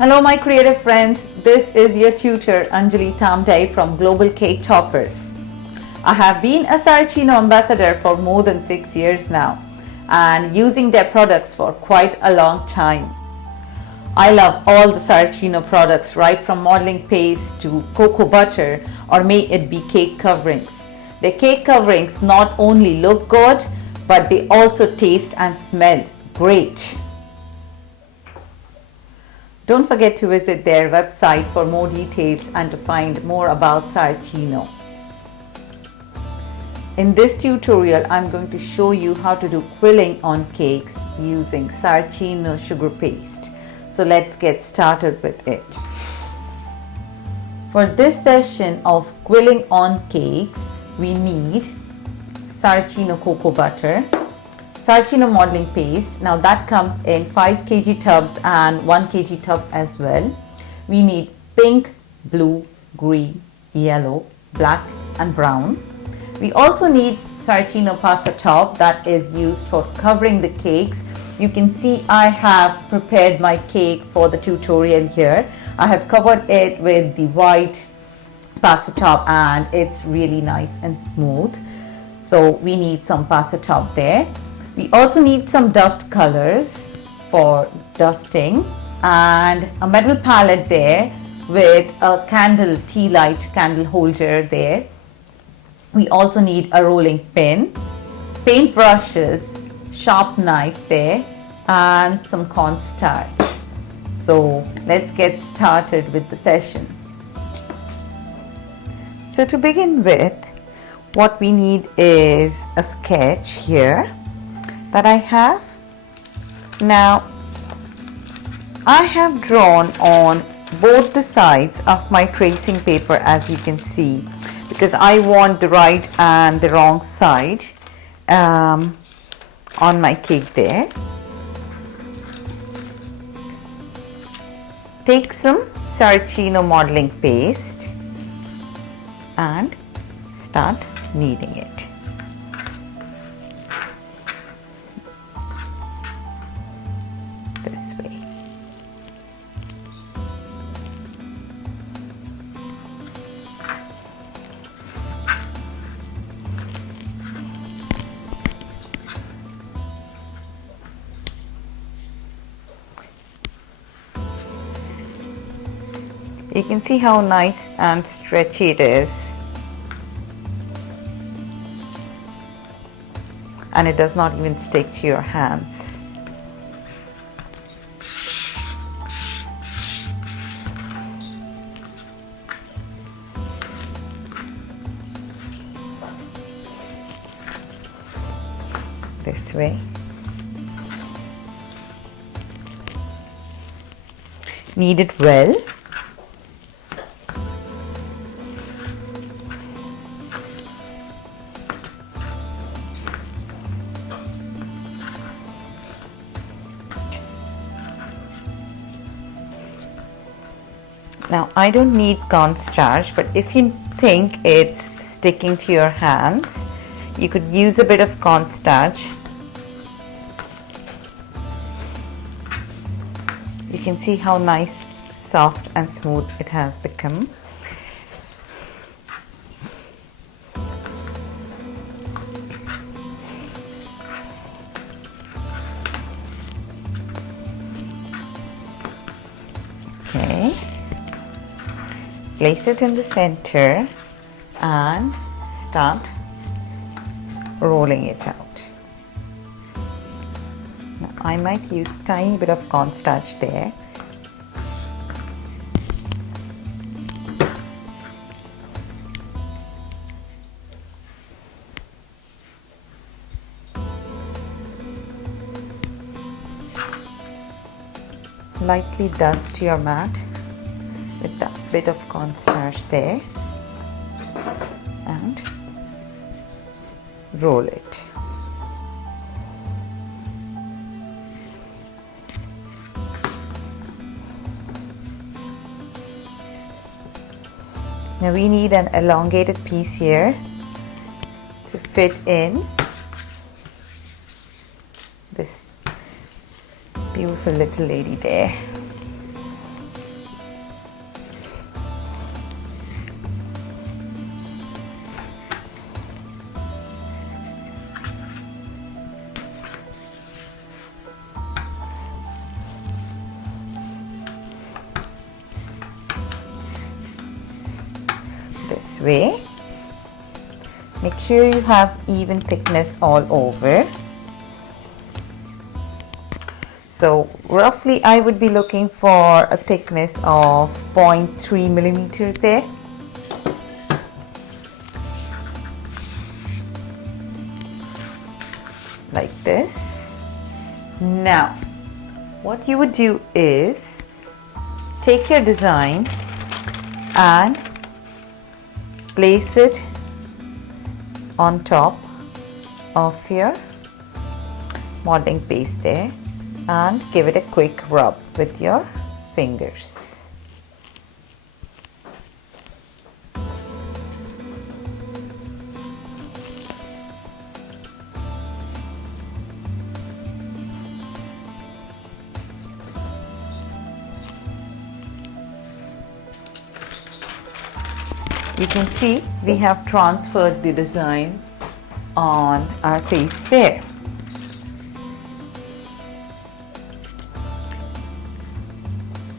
Hello my creative friends, this is your tutor Anjali Thamday from Global Cake Toppers. I have been a Saracino ambassador for more than 6 years now and using their products for quite a long time. I love all the Saracino products, right from modeling paste to cocoa butter or may it be cake coverings. Their cake coverings not only look good but they also taste and smell great. Don't forget to visit their website for more details and to find more about Saracino. In this tutorial, I'm going to show you how to do quilling on cakes using Saracino sugar paste. So let's get started with it. For this session of quilling on cakes, we need Saracino cocoa butter, Saracino modeling paste. Now that comes in 5 kg tubs and 1 kg tub as well. We need pink, blue, green, yellow, black and brown. We also need Saracino pasta top that is used for covering the cakes. You can see I have prepared my cake for the tutorial here. I have covered it with the white pasta top and it's really nice and smooth. So we need some pasta top there. We also need some dust colors for dusting and a metal palette there with a candle, tea light candle holder there. We also need a rolling pin, paint brushes, sharp knife there and some cornstarch. So let's get started with the session. So to begin with, what we need is a sketch here that I have. Now I have drawn on both the sides of my tracing paper, as you can see, because I want the right and the wrong side on my cake there. Take some Saracino modeling paste and start kneading it. This way. You can see how nice and stretchy it is, and it does not even stick to your hands. This way. Knead it well. Now I don't need cornstarch, but if you think it's sticking to your hands, you could use a bit of cornstarch. You can see how nice, soft and smooth it has become. Okay. Place it in the center and start rolling it out. Now, I might use tiny bit of cornstarch there. Lightly dust your mat with that bit of cornstarch there and roll it. Now we need an elongated piece here to fit in this beautiful little lady there. this way. Make sure you have even thickness all over. So roughly I would be looking for a thickness of 0.3 millimeters there. Like this. Now, what you would do is take your design and place it on top of your modeling paste there and give it a quick rub with your fingers. You can see we have transferred the design on our paste there.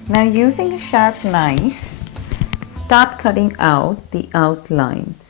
Now using a sharp knife, start cutting out the outlines.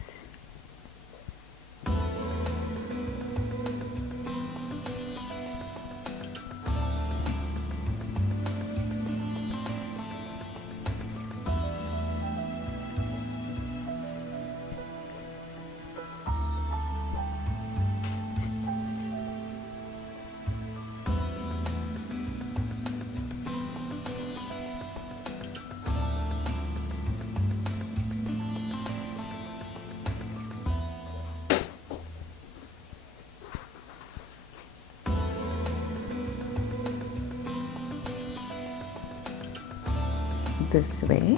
This way.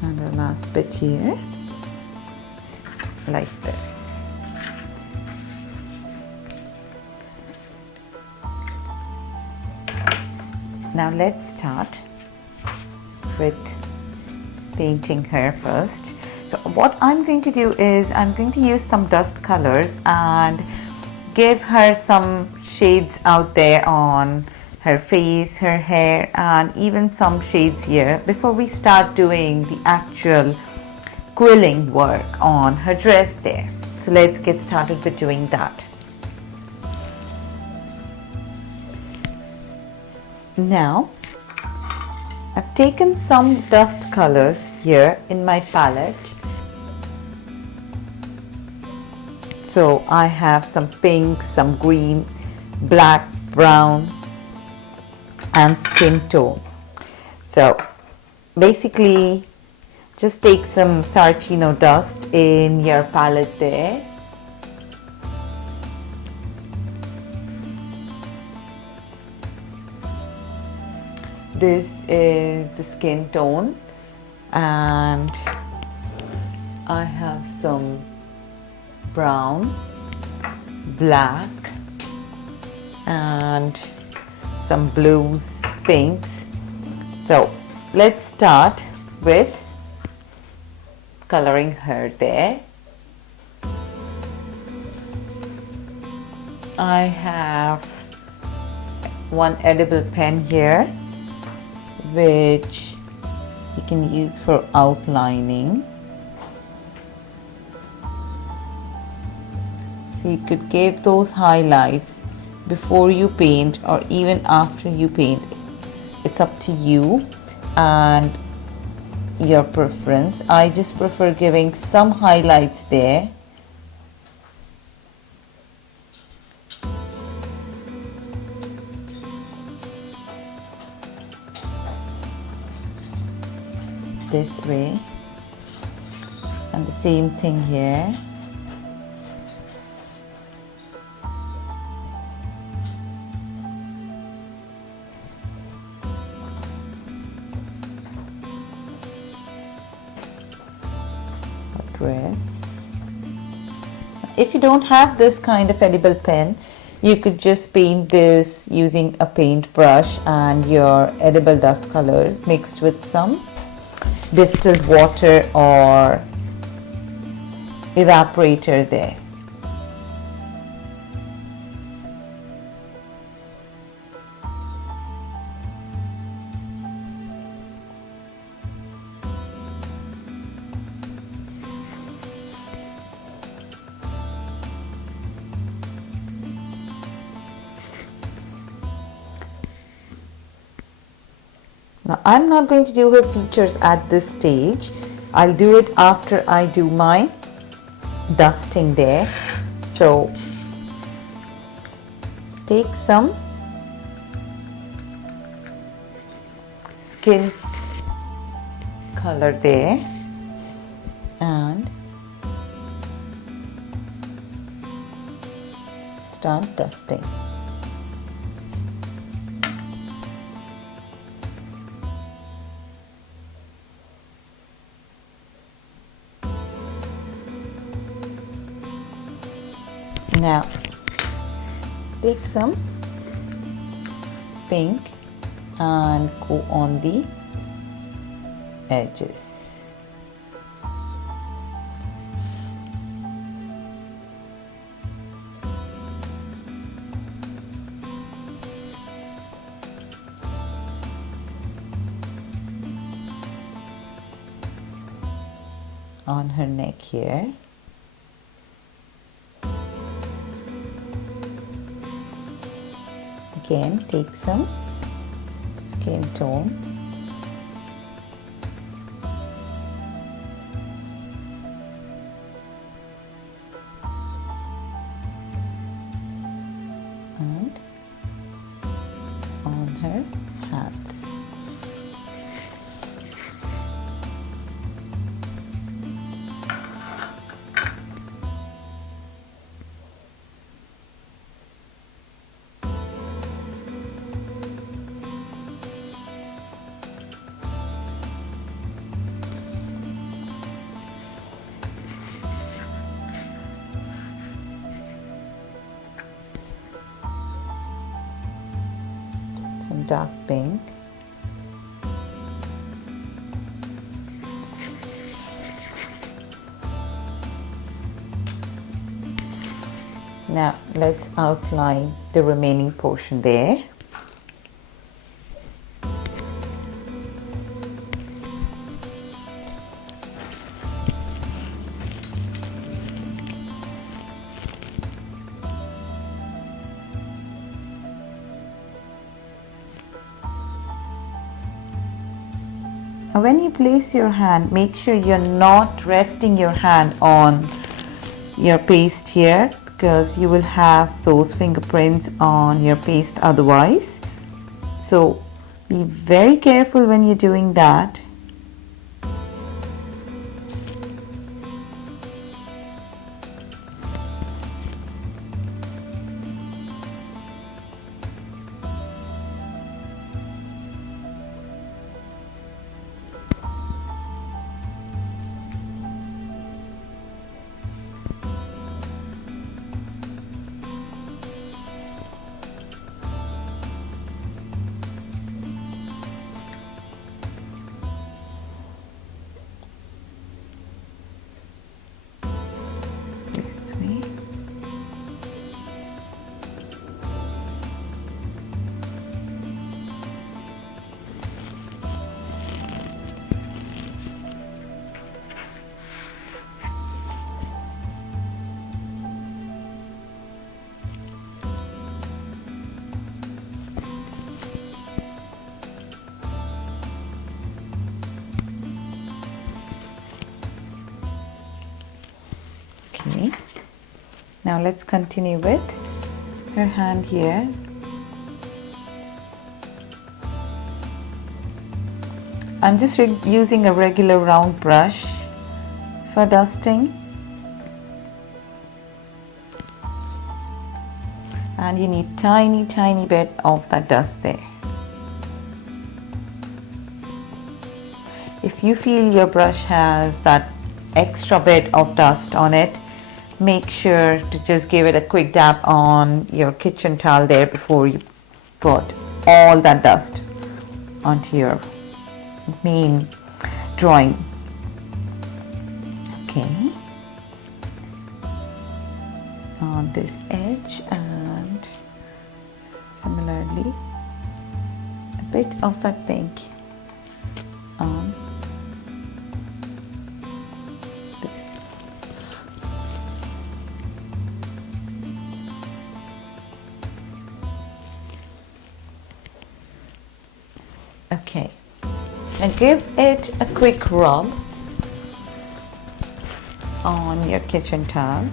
And the last bit here, like this. Now let's start with painting her first. So what I'm going to do is I'm going to use some dust colors and give her some shades out there on her face, her hair, and even some shades here before we start doing the actual quilling work on her dress there. So let's get started with doing that. Now I've taken some dust colors here in my palette. So I have some pink, some green, black, brown, and skin tone. So basically just take some Saracino dust in your palette there. This is the skin tone and I have some brown, black and some blues, pinks. So let's start with coloring her there. I have one edible pen here which you can use for outlining. So you could give those highlights before you paint or even after you paint. it's up to you and your preference. I just prefer giving some highlights there. This way, and the same thing here. Dress. If you don't have this kind of edible pen, you could just paint this using a paintbrush and your edible dust colors mixed with some distilled water or evaporator there. Now, I'm not going to do her features at this stage. I'll do it after I do my dusting there. So, take some skin color there and start dusting. Now, take some pink and go on the edges. On her neck here. Again, take some skin tone and on her hands. Some dark pink. Now let's outline the remaining portion there. Now when you place your hand, make sure you're not resting your hand on your paste here, because you will have those fingerprints on your paste otherwise. So be very careful when you're doing that. Now let's continue with her hand here. I'm just using a regular round brush for dusting, and you need tiny bit of that dust there. If you feel your brush has that extra bit of dust on it, make sure to just give it a quick dab on your kitchen towel there before you put all that dust onto your main drawing. Okay, on this edge, and similarly a bit of that pink on this. Okay, and give it a quick rub on your kitchen towel.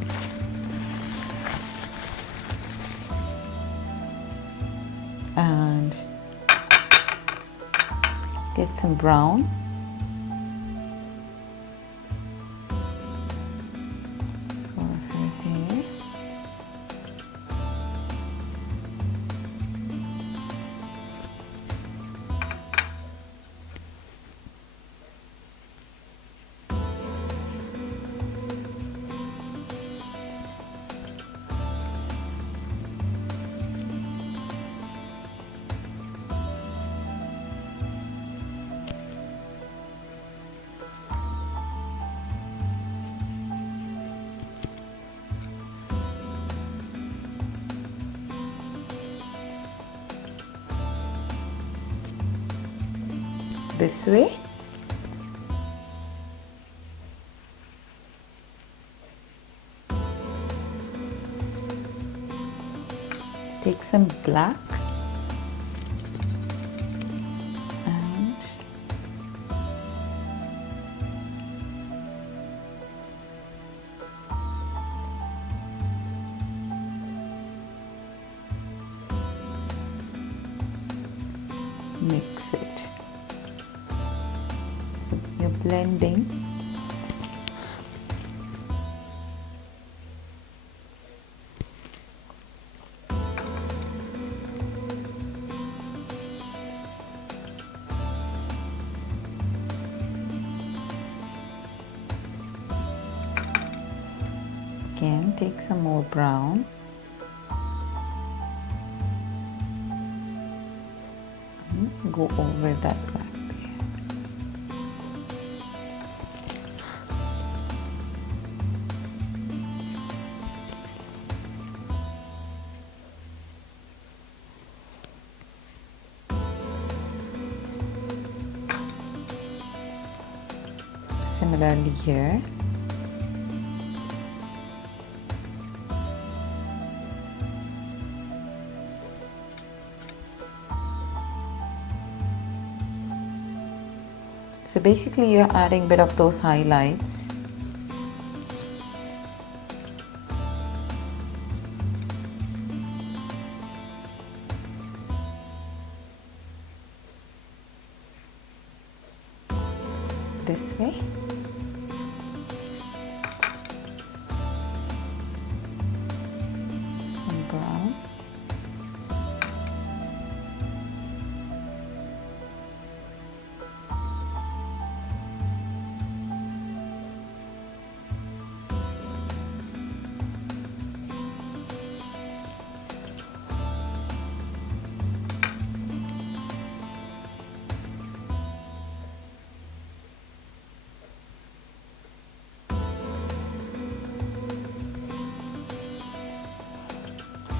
And get some brown. For her hair. This way. Take some black and mix it. So you're blending. Again, take some more brown. Go over that black there. Similarly here. So basically you're adding a bit of those highlights. This way. Some brown.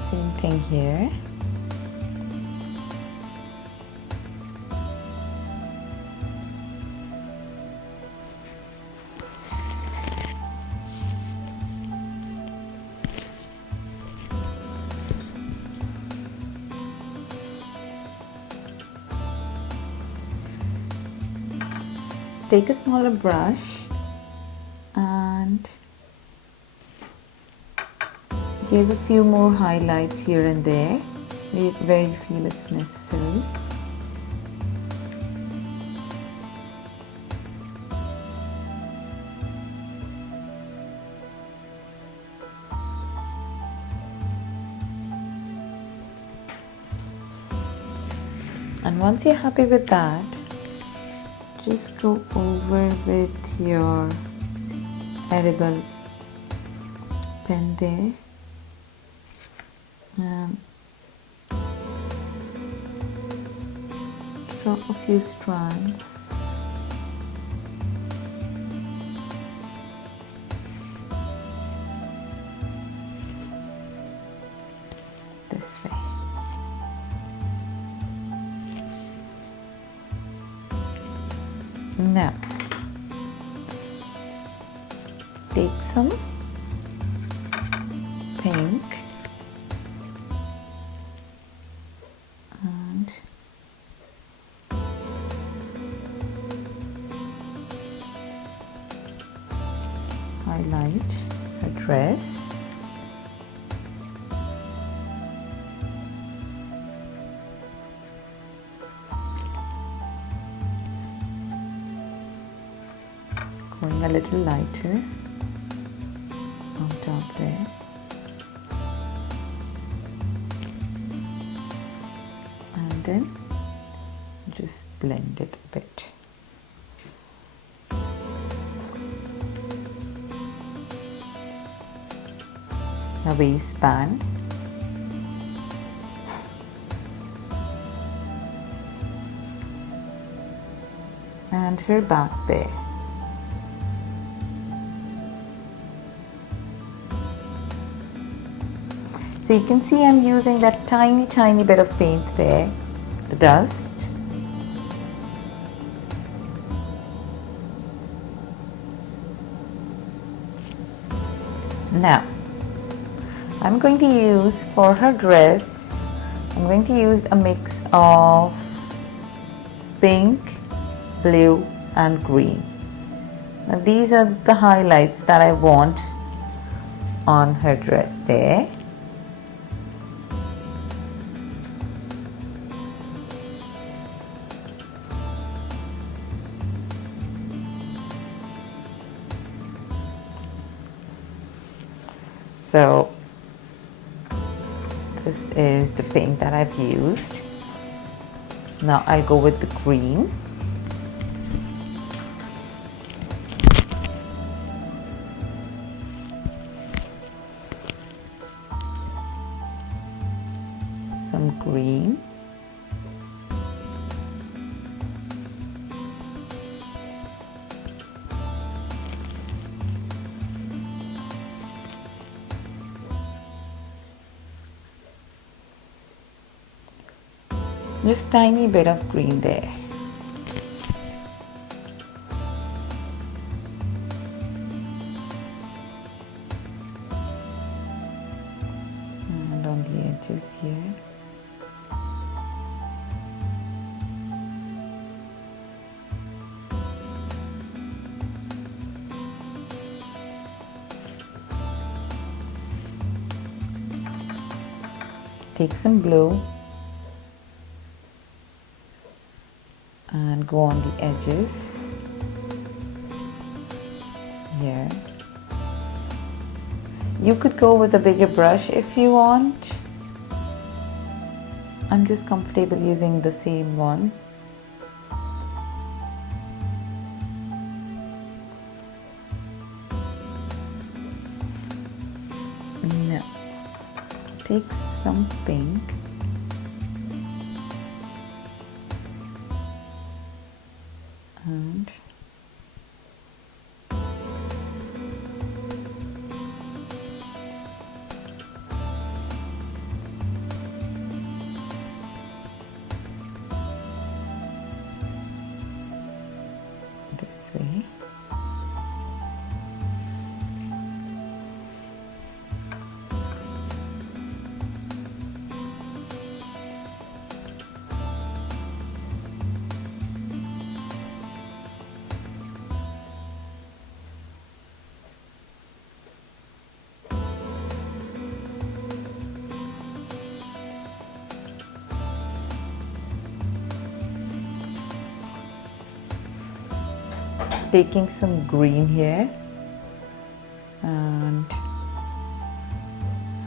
Same thing here. Take a smaller brush and give a few more highlights here and there where you feel it's necessary. And once you're happy with that, just go over with your edible pen there and draw a few strands. This way. Now, take some pink and highlight her dress. Going a little lighter on top there. And then just blend it a bit. A waistband. And her back there. So you can see I'm using that tiny bit of paint there, the dust. Now, I'm going to use for her dress, I'm going to use a mix of pink, blue and green. Now these are the highlights that I want on her dress there. So this is the pink that I've used. Now I'll go with the green. Some green. Just tiny bit of green there. And on the edges here. Take some blue and go on the edges here. You could go with a bigger brush if you want. I'm just comfortable using the same one. Now, take some pink and this way. taking some green here and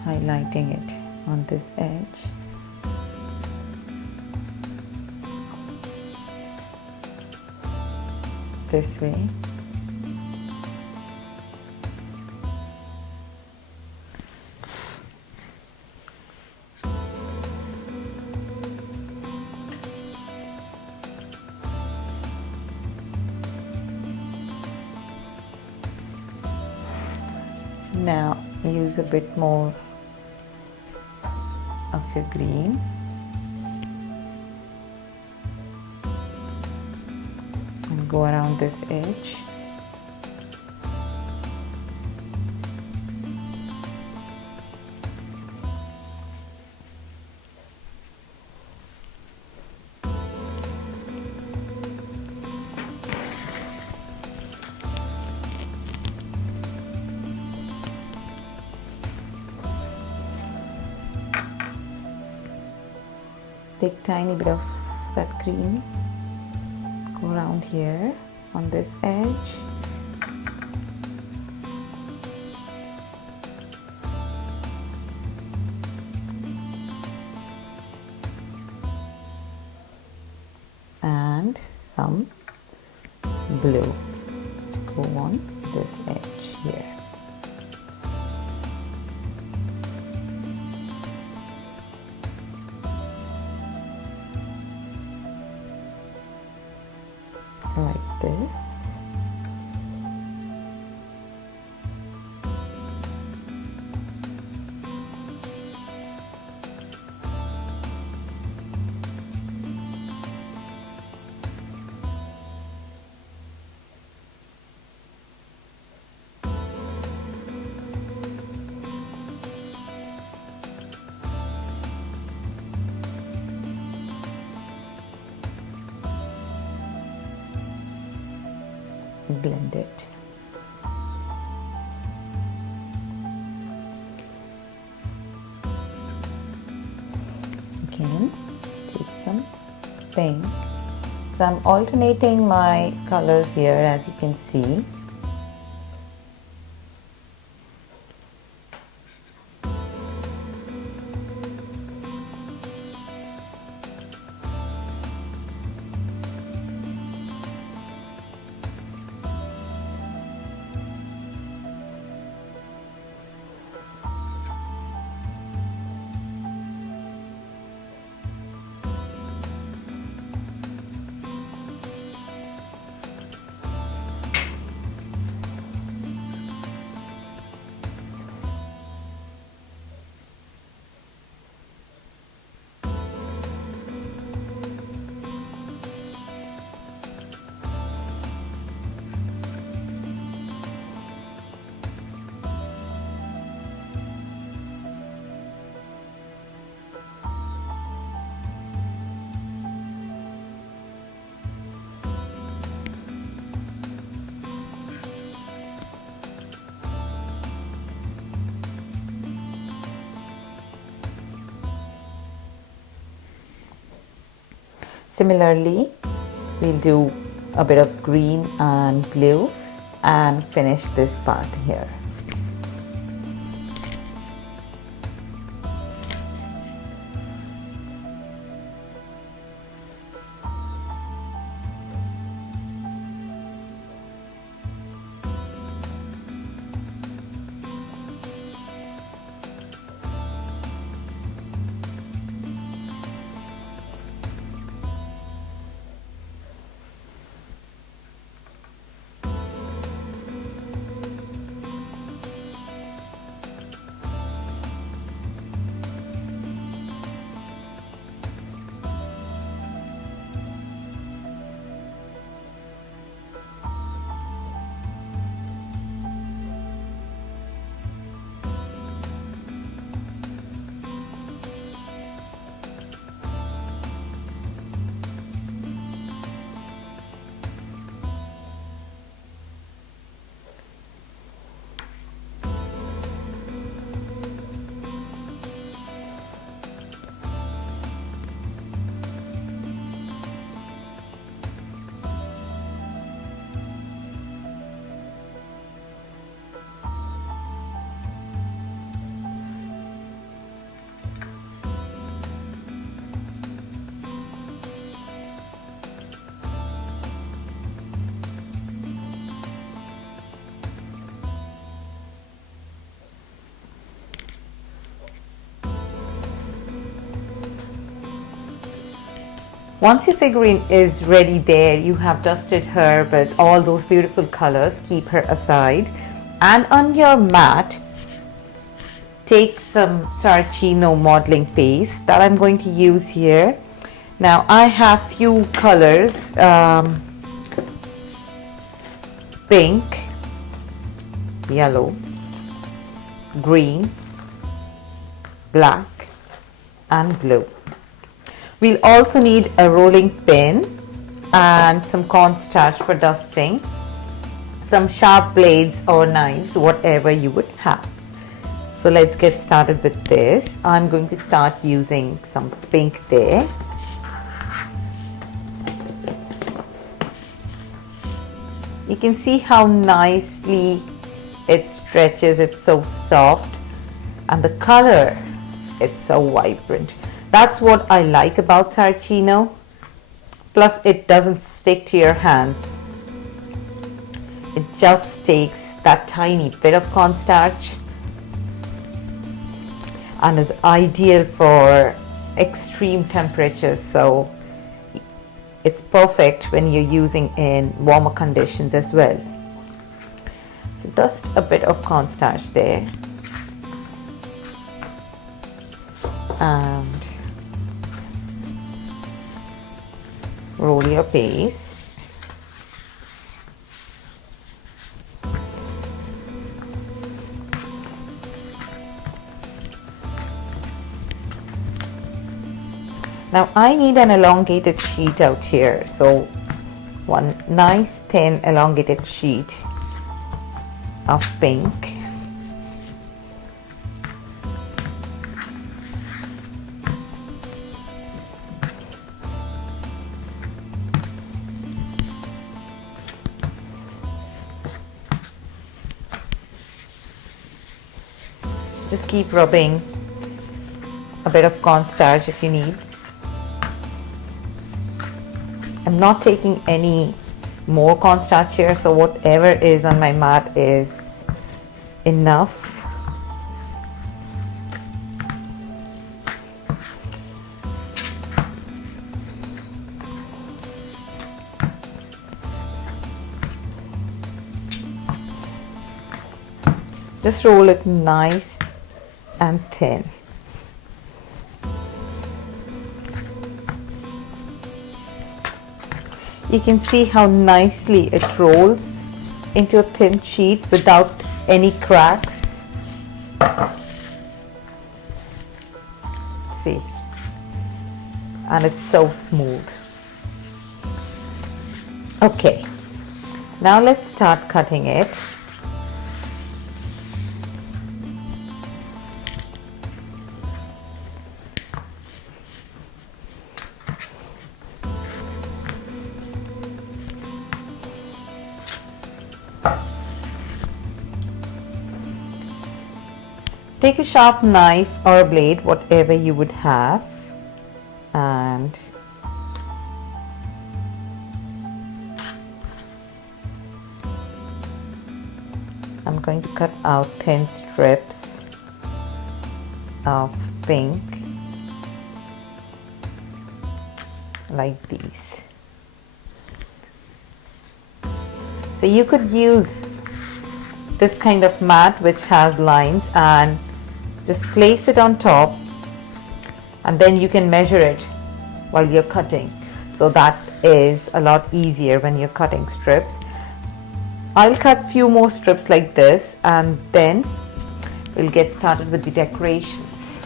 highlighting it on this edge. This way. Now use a bit more of your green. And go around this edge. Take tiny bit of that green, go around here on this edge. And some blue to go on this edge here. Like this. Blend it. Again, take some pink. So I'm alternating my colors here, as you can see. Similarly, we'll do a bit of green and blue and finish this part here. Once your figurine is ready there, you have dusted her with all those beautiful colors, keep her aside. And on your mat, take some Saracino modeling paste that I'm going to use here. Now I have few colors, pink, yellow, green, black and blue. We'll also need a rolling pin and some cornstarch for dusting, some sharp blades or knives, whatever you would have. So let's get started with this. I'm going to start using some pink there. You can see how nicely it stretches, it's so soft, and the color, it's so vibrant. That's what I like about Saracino. Plus it doesn't stick to your hands. It just takes that tiny bit of cornstarch and is ideal for extreme temperatures. So it's perfect when you're using in warmer conditions as well. So dust a bit of cornstarch there. And roll your paste. Now I need an elongated sheet out here, so one nice thin elongated sheet of pink. Just keep rubbing a bit of cornstarch if you need. I'm not taking any more cornstarch here, so whatever is on my mat is enough. Just roll it nice and thin. You can see how nicely it rolls into a thin sheet without any cracks. See, and it's so smooth. Okay, now let's start cutting it. Take a sharp knife or a blade, whatever you would have, and I'm going to cut out thin strips of pink like these. So you could use this kind of mat which has lines and just place it on top, and then you can measure it while you're cutting. So that is a lot easier when you're cutting strips. I'll cut few more strips like this and then we'll get started with the decorations.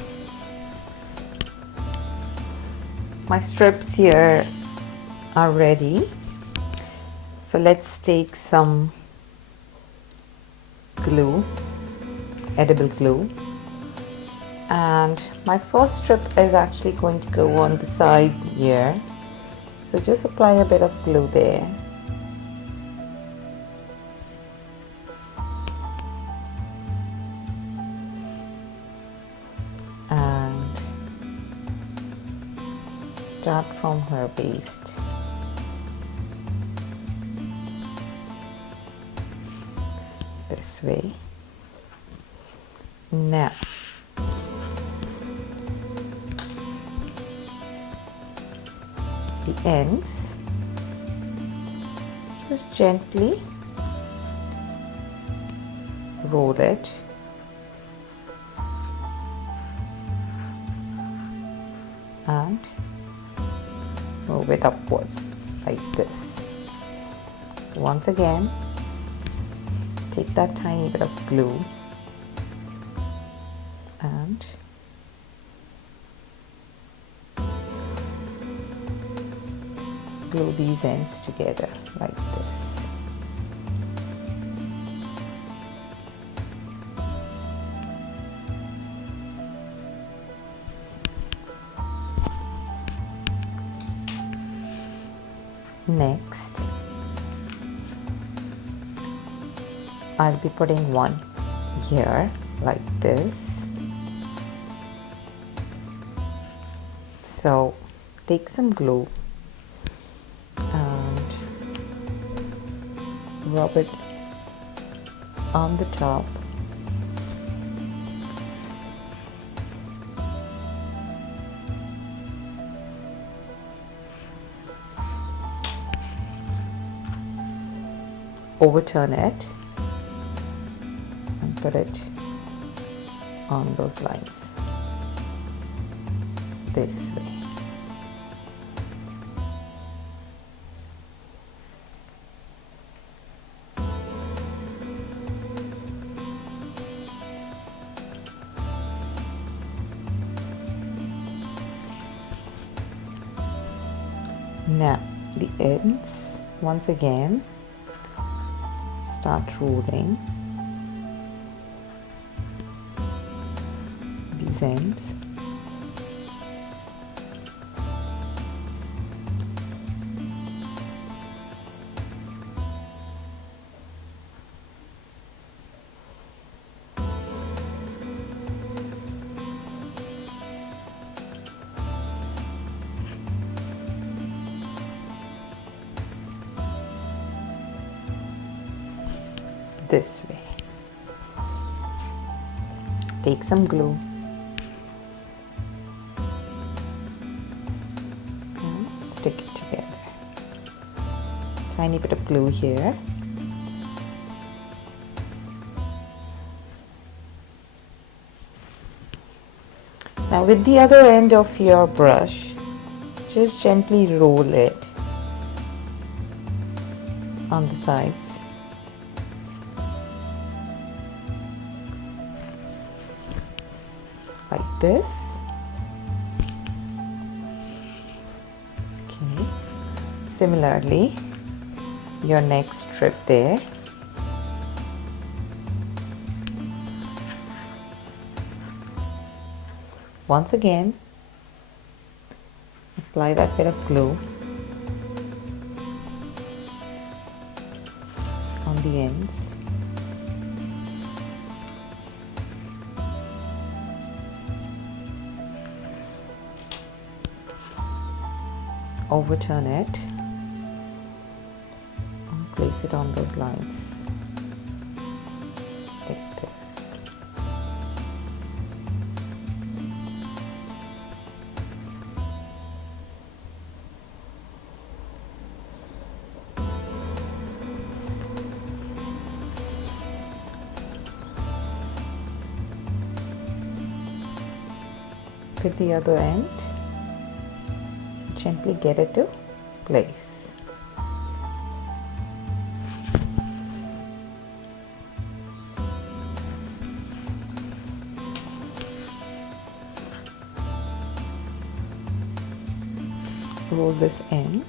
My strips here are ready. So let's take some glue, edible glue, and my first strip is actually going to go on the side here, so just apply a bit of glue there. And start from her waist. This way. Now the ends, just gently roll it and move it upwards like this. Once again, take that tiny bit of glue and glue these ends together like this. Next, I'll be putting one here like this. So take some glue and rub it on the top. Overturn it and put it on those lines this way. Now the ends, once again, start rolling these ends. This way. Take some glue and stick it together. Tiny bit of glue here. Now with the other end of your brush, just gently roll it on the sides. Like this. Okay. Similarly, your next strip there. Once again, apply that bit of glue on the ends. Overturn it and place it on those lines like this. With the other end, gently get it to place. Roll this end.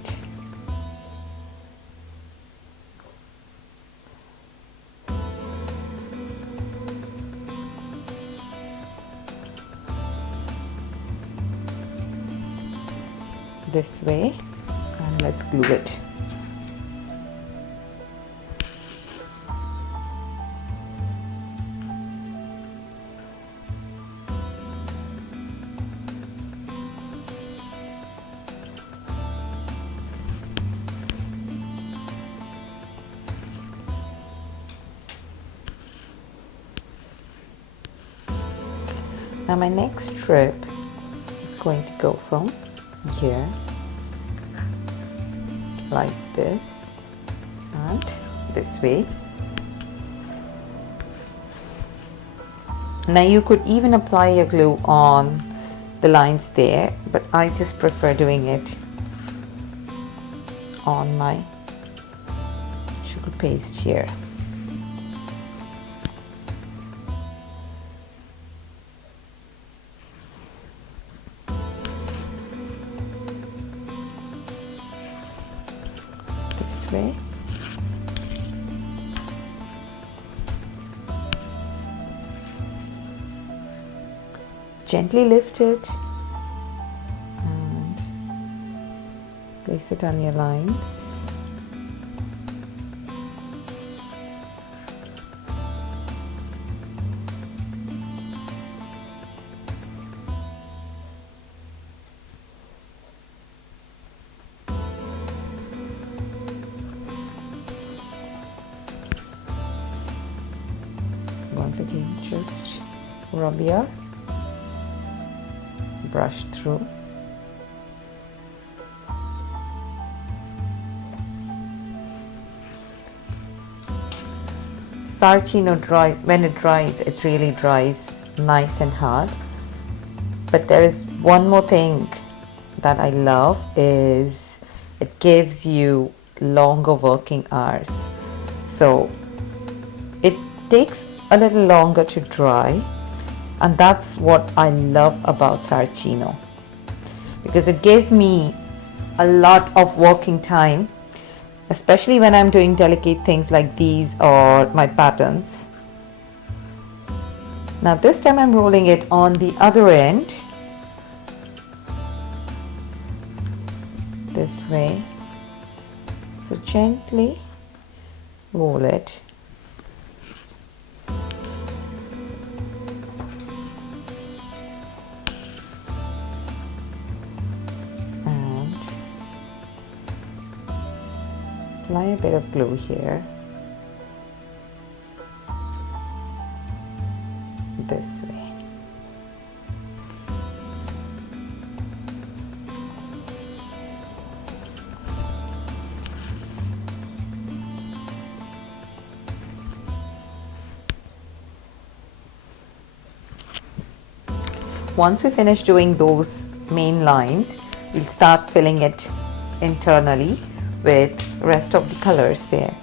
This way and let's glue it. Now my next strip is going to go from here like this and this way. Now you could even apply your glue on the lines there, but I just prefer doing it on my sugar paste here. This way. Gently lift it and place it on your lines. Once again, just rub your brush through. Saracino dries, when it dries, it really dries nice and hard. But there is one more thing that I love, is it gives you longer working hours. So it takes a little longer to dry, and that's what I love about Saracino, because it gives me a lot of working time, especially when I'm doing delicate things like these or my patterns. Now this time I'm rolling it on the other end, this way. So gently roll it. Apply a bit of glue here, this way. Once we finish doing those main lines, we'll start filling it internally with rest of the colors there.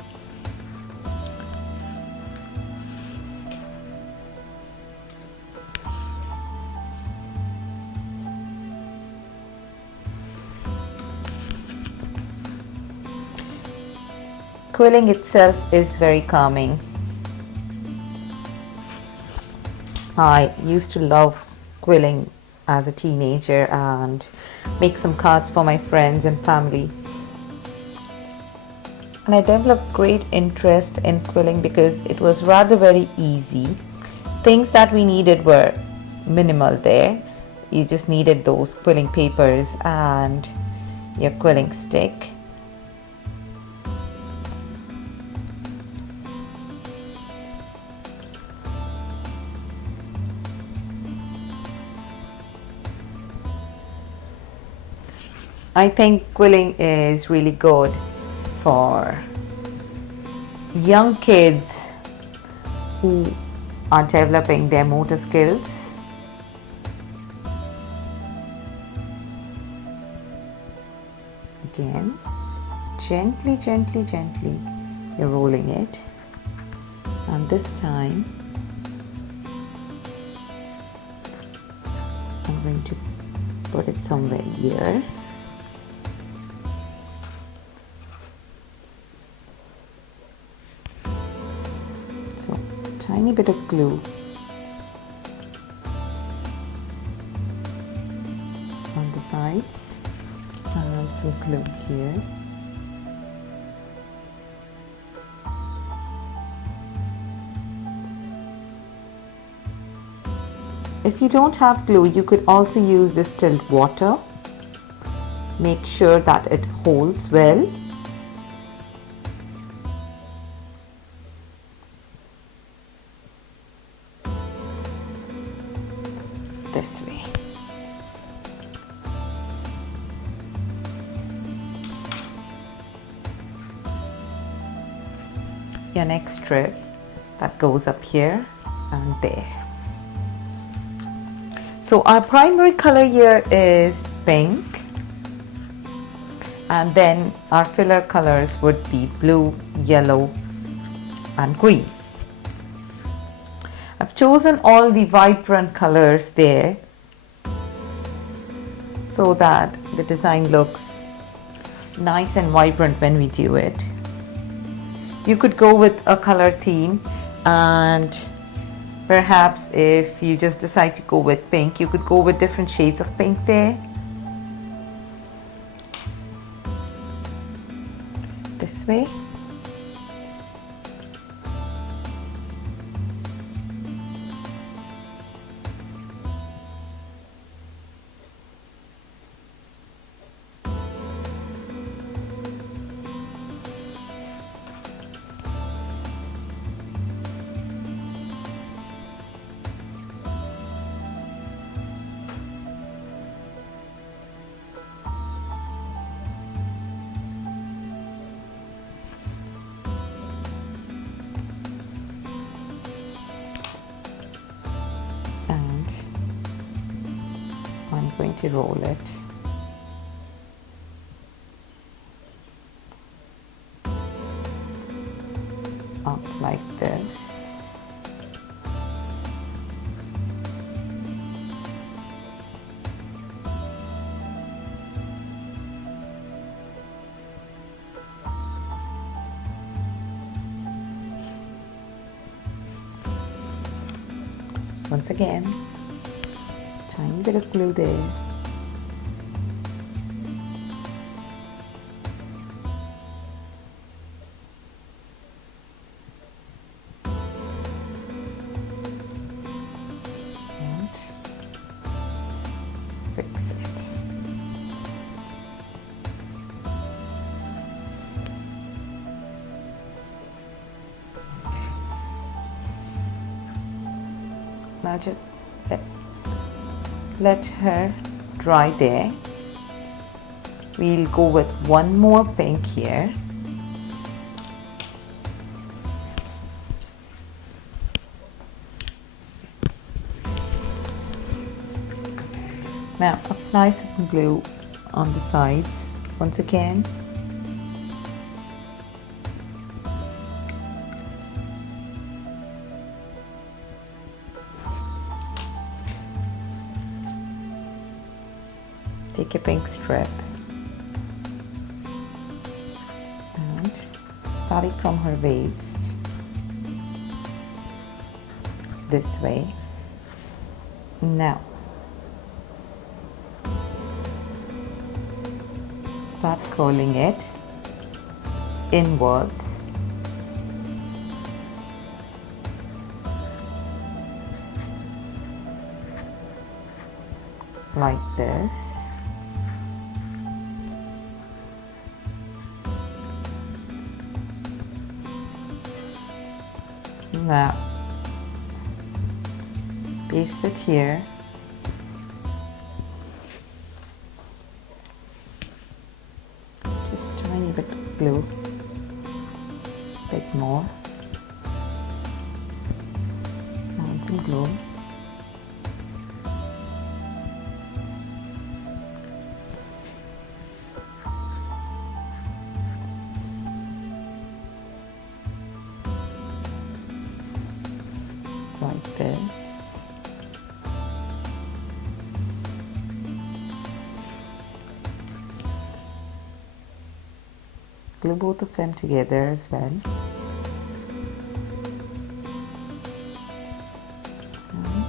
Quilling itself is very calming. I used to love quilling as a teenager and make some cards for my friends and family. And I developed great interest in quilling because it was rather very easy. Things that we needed were minimal there. You just needed those quilling papers and your quilling stick. I think quilling is really good for young kids who are developing their motor skills. Again, gently, gently, gently, you're rolling it, and this time I'm going to put it somewhere here. So, tiny bit of glue on the sides and some glue here. If you don't have glue, you could also use distilled water. Make sure that it holds well. This way. your next strip that goes up here and there. So our primary color here is pink, and then our filler colors would be blue, yellow and green. I've chosen all the vibrant colors there so that the design looks nice and vibrant when we do it. You could go with a color theme, and perhaps if you just decide to go with pink, you could go with different shades of pink there. This way. I'm going to roll it. Up like this. Once again, tiny bit of glue there. And fix it. Now just let her dry there. We'll go with one more pink here. Now apply some glue on the sides once again. Take a pink strip and starting from her waist this way. Now start curling it inwards. Like this. Now paste it here. Just tiny bit of glue, bit more, and some glue. Like this. Glue both of them together as well. And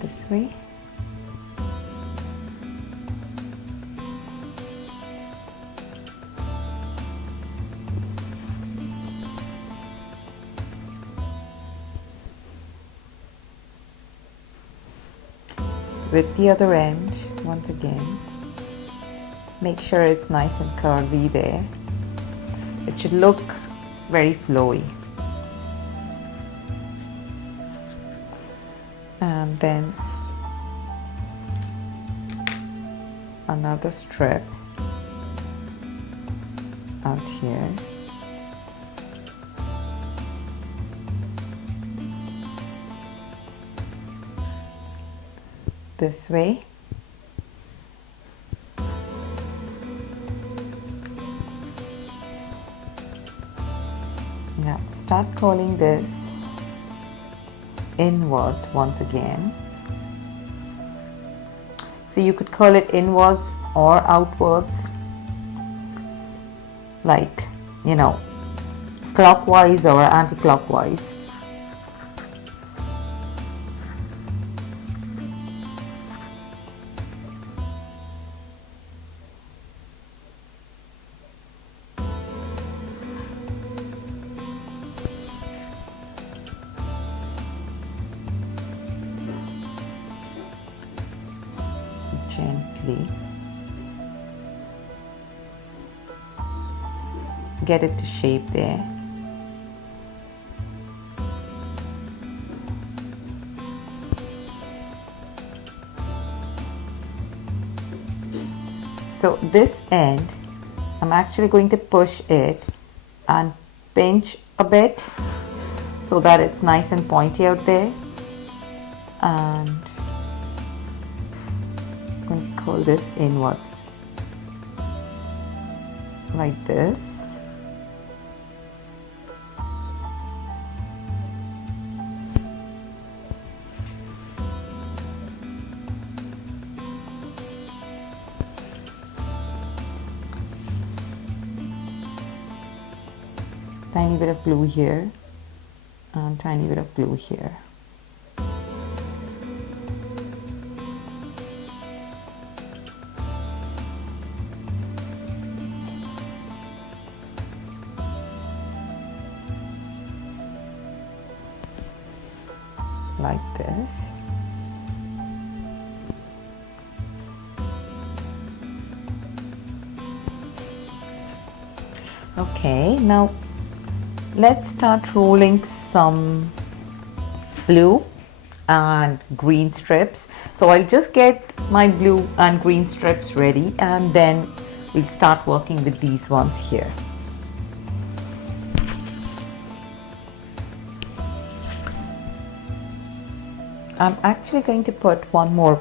this way. With the other end, once again, make sure it's nice and curvy there. It should look very flowy. and then another strip out here. This way. Now start curling this inwards once again. So you could curl it inwards or outwards, like, you know, clockwise or anti-clockwise. Gently get it to shape there. So this end, I'm actually going to push it and pinch a bit so that it's nice and pointy out there, and I'm going to curl this inwards like this. Tiny bit of glue here and tiny bit of glue here. Like this. Okay, now let's start rolling some blue and green strips. So I'll just get my blue and green strips ready, and then we'll start working with these ones here. I'm actually going to put one more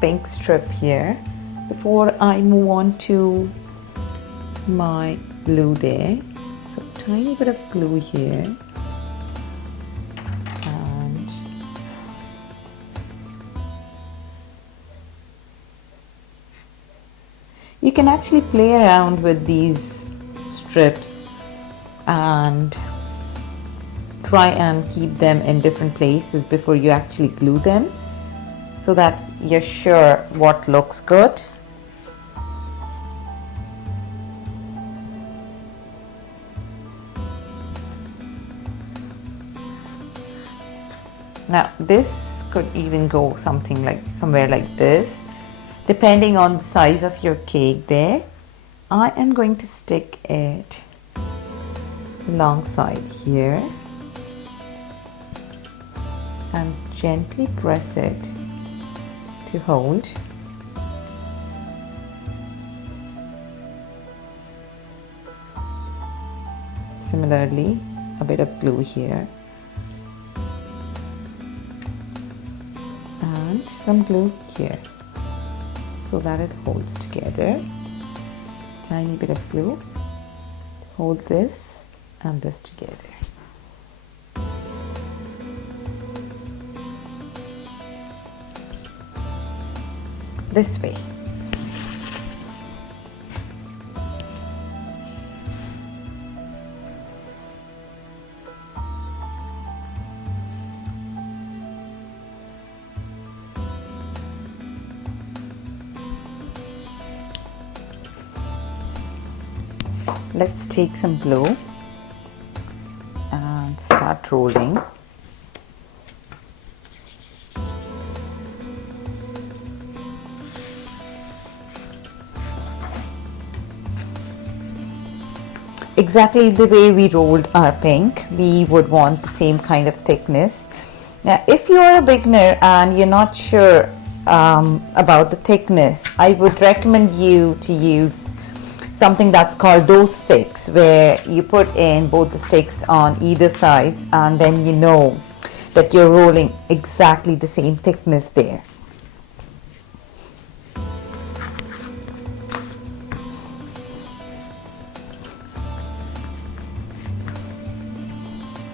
pink strip here before I move on to my blue there. So tiny bit of glue here, and you can actually play around with these strips and try and keep them in different places before you actually glue them, so that you're sure what looks good. Now this could even go something like somewhere like this, depending on the size of your cake there. I am going to stick it alongside here and gently press it to hold. Similarly, a bit of glue here and some glue here so that it holds together. Tiny bit of glue, hold this and this together. This way. Let's take some glue and start rolling. Exactly the way we rolled our pink, we would want the same kind of thickness Now, if you're a beginner and you're not sure about the thickness, I would recommend you to use something that's called dough sticks, where you put in both the sticks on either sides and then you know that you're rolling exactly the same thickness there.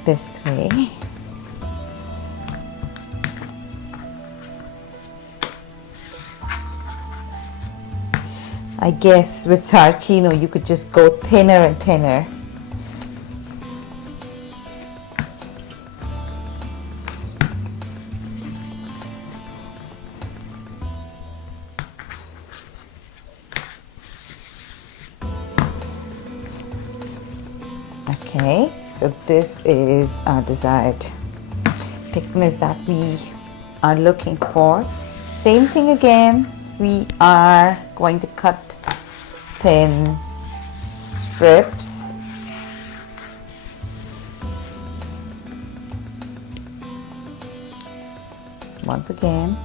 This way. I guess with Saracino you could just go thinner and thinner. Okay, so this is our desired thickness that we are looking for. Same thing again, we are going to cut thin strips. Once again,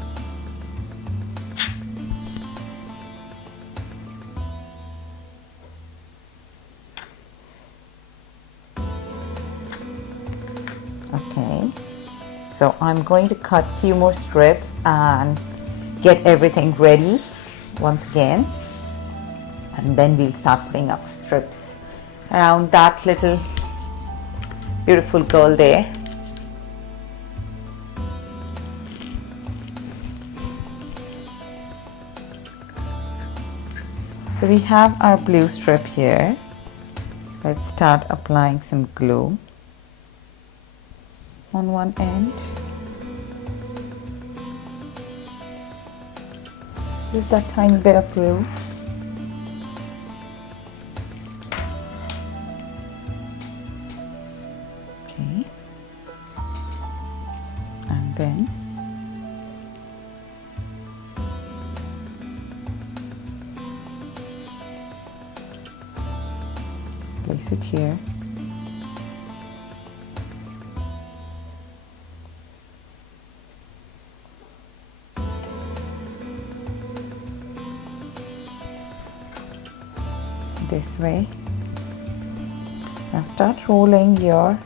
okay, so I'm going to cut few more strips and get everything ready once again, and then we'll start putting up strips around that little beautiful girl there. So we have our blue strip here. Let's start applying some glue on one end. Just that tiny bit of glue. Okay. And then place it here. This way. Now start rolling your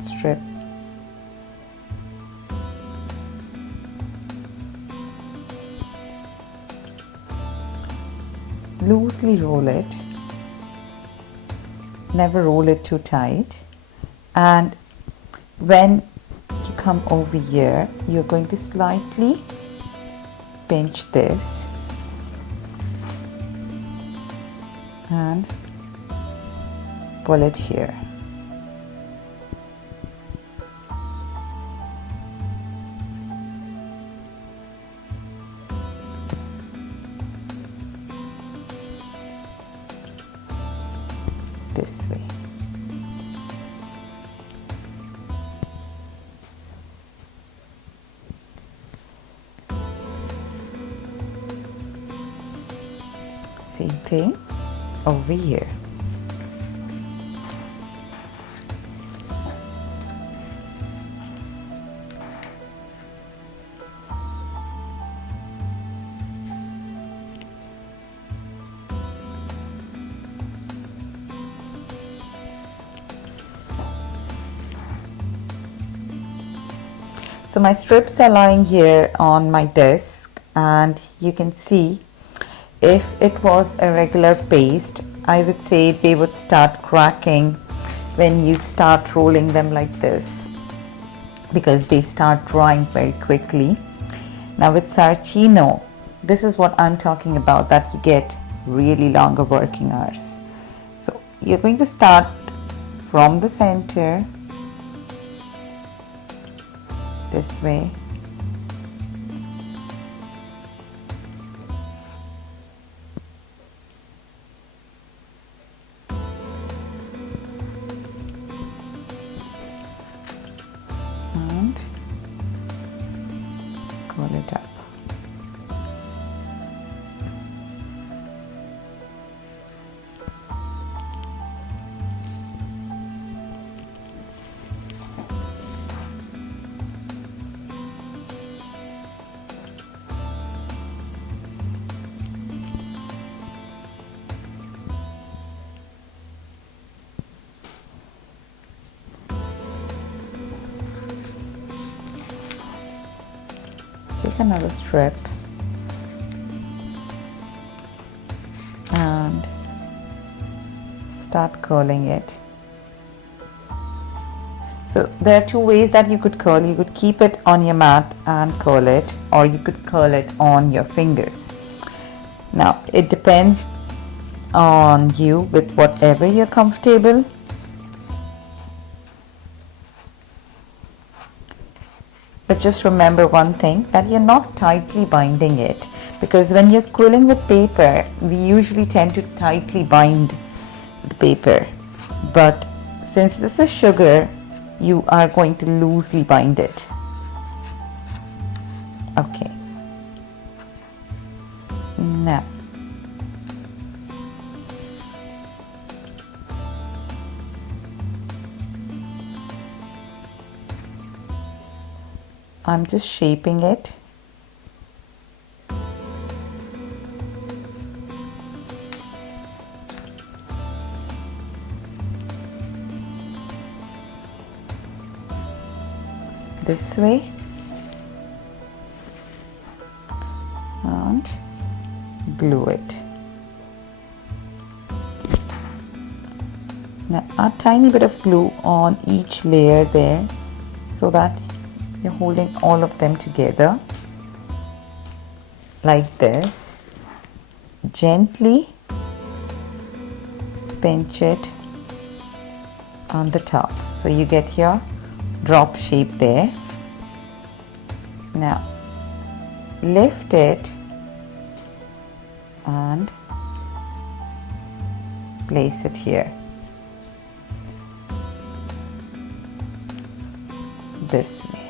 strip. Loosely roll it. Never roll it too tight. And when you come over here, you're going to slightly pinch this and pull it here. This way. Same thing over here. So my strips are lying here on my desk, and you can see if it was a regular paste, I would say they would start cracking when you start rolling them like this, because they start drying very quickly. Now with Saracino, this is what I'm talking about, that you get really longer working hours. So you're going to start from the center this way. And curl it up. take another strip and start curling it. So there are two ways that you could curl. You could keep it on your mat and curl it, or you could curl it on your fingers. Now it depends on you with whatever you're comfortable. But just remember one thing, that you're not tightly binding it, because when you're quilling with paper, we usually tend to tightly bind the paper. But since this is sugar, you are going to loosely bind it. Okay. Now, I'm just shaping it. This way and glue it. Now a tiny bit of glue on each layer there, so that you're holding all of them together like this. Gently pinch it on the top so you get your drop shape there. Now lift it and place it here. This way.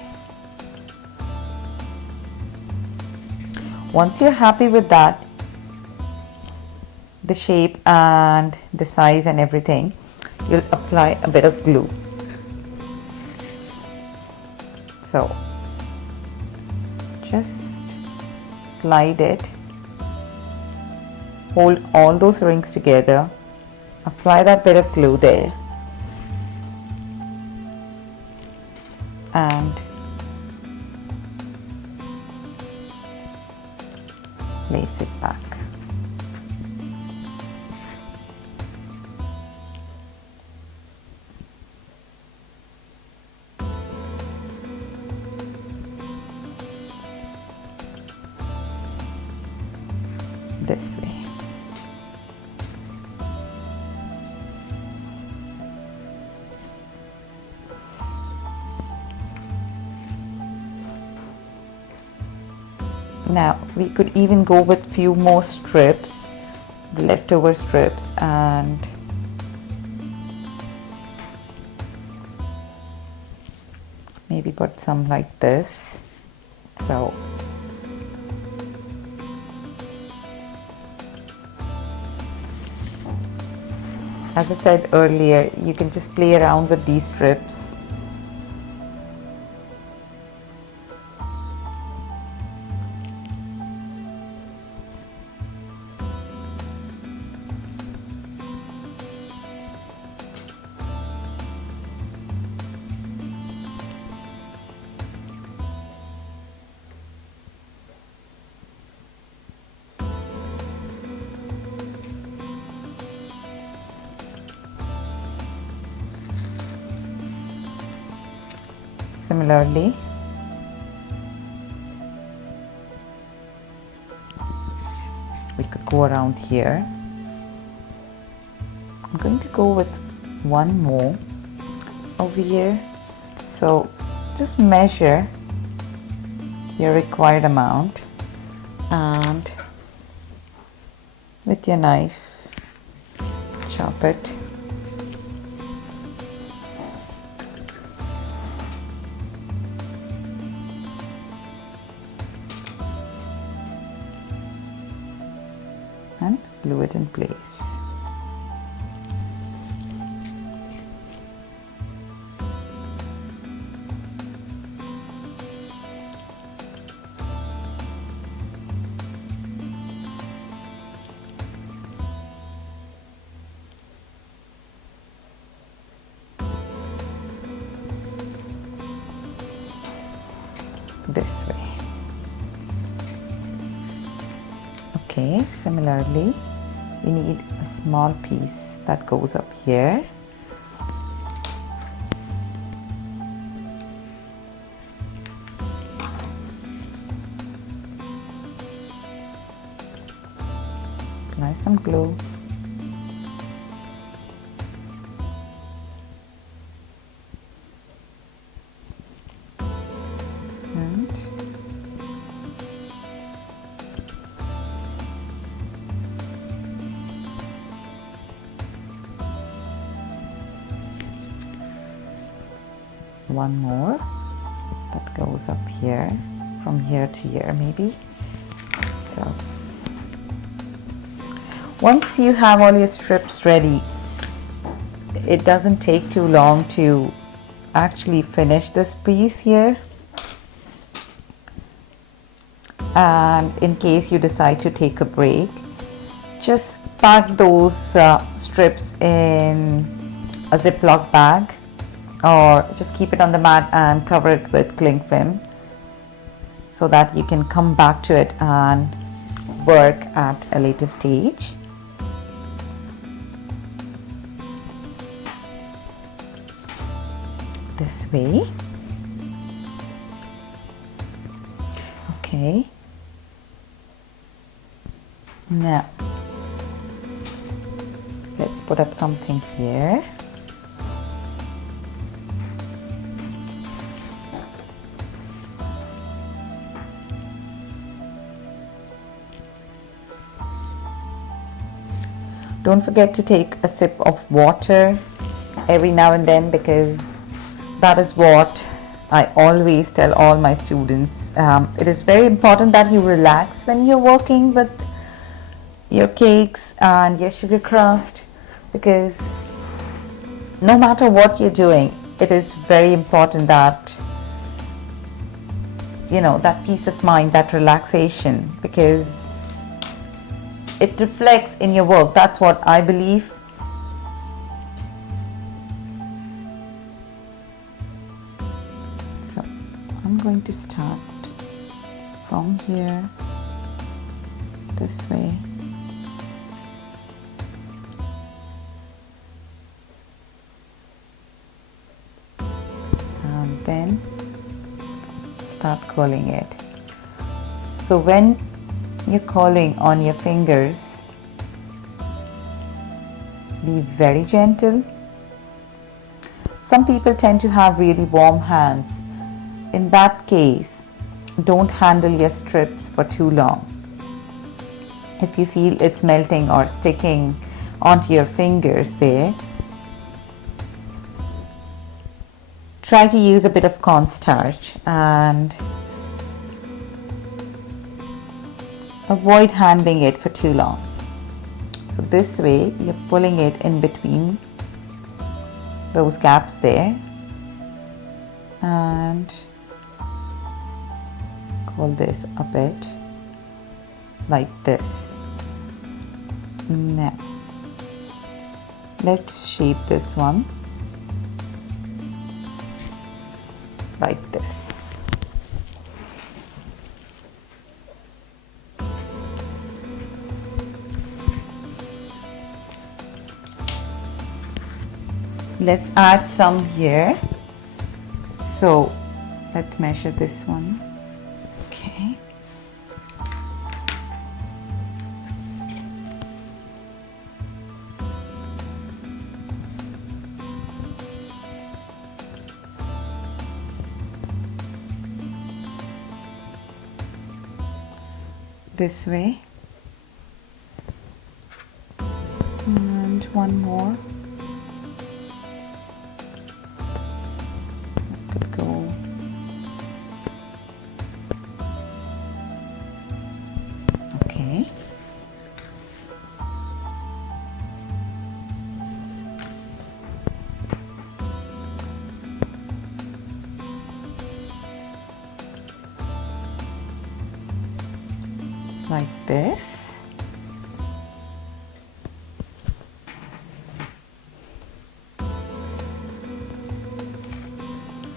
Once you're happy with that, the shape and the size and everything, you'll apply a bit of glue. So just slide it, hold all those rings together, apply that bit of glue there, and place it back. This way. Now we could even go with few more strips, the leftover strips, and maybe put some like this. So as I said earlier, you can just play around with these strips. Similarly, we could go around here. I'm going to go with one more over here. So just measure your required amount and with your knife chop it. And glue it in place. This way. Okay, similarly, we need a small piece that goes up here. Apply some glue. And one more that goes up here, from here to here maybe. So once you have all your strips ready, it doesn't take too long to actually finish this piece here. And in case you decide to take a break, just pack those strips in a Ziploc bag, or just keep it on the mat and cover it with cling film so that you can come back to it and work at a later stage. This way. Okay. Now, let's put up something here. Don't forget to take a sip of water every now and then, because that is what I always tell all my students. It is very important that you relax when you're working with your cakes and your sugar craft, because no matter what you're doing, it is very important that, you know, that peace of mind, that relaxation, because it reflects in your work. That's what I believe. So I'm going to start from here, this way. And then start curling it. So when you're curling on your fingers, be very gentle. Some people tend to have really warm hands. In that case, don't handle your strips for too long. If you feel it's melting or sticking onto your fingers there, try to use a bit of cornstarch and avoid handling it for too long. So this way you're pulling it in between those gaps there and curl this a bit like this. Now let's shape this one like this. Let's add some here. So let's measure this one. Okay. This way. And one more. Okay. Like this.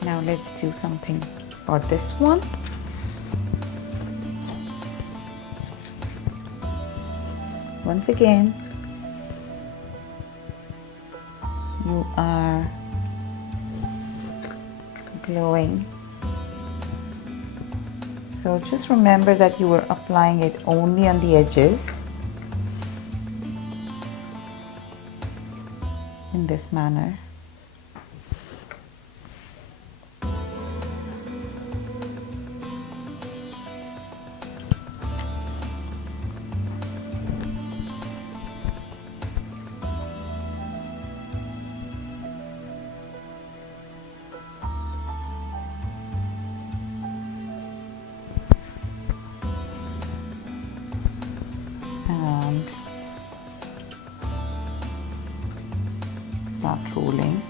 Now let's do something for this one. once again, you are gluing. So just remember that you are applying it only on the edges in this manner. And start rolling.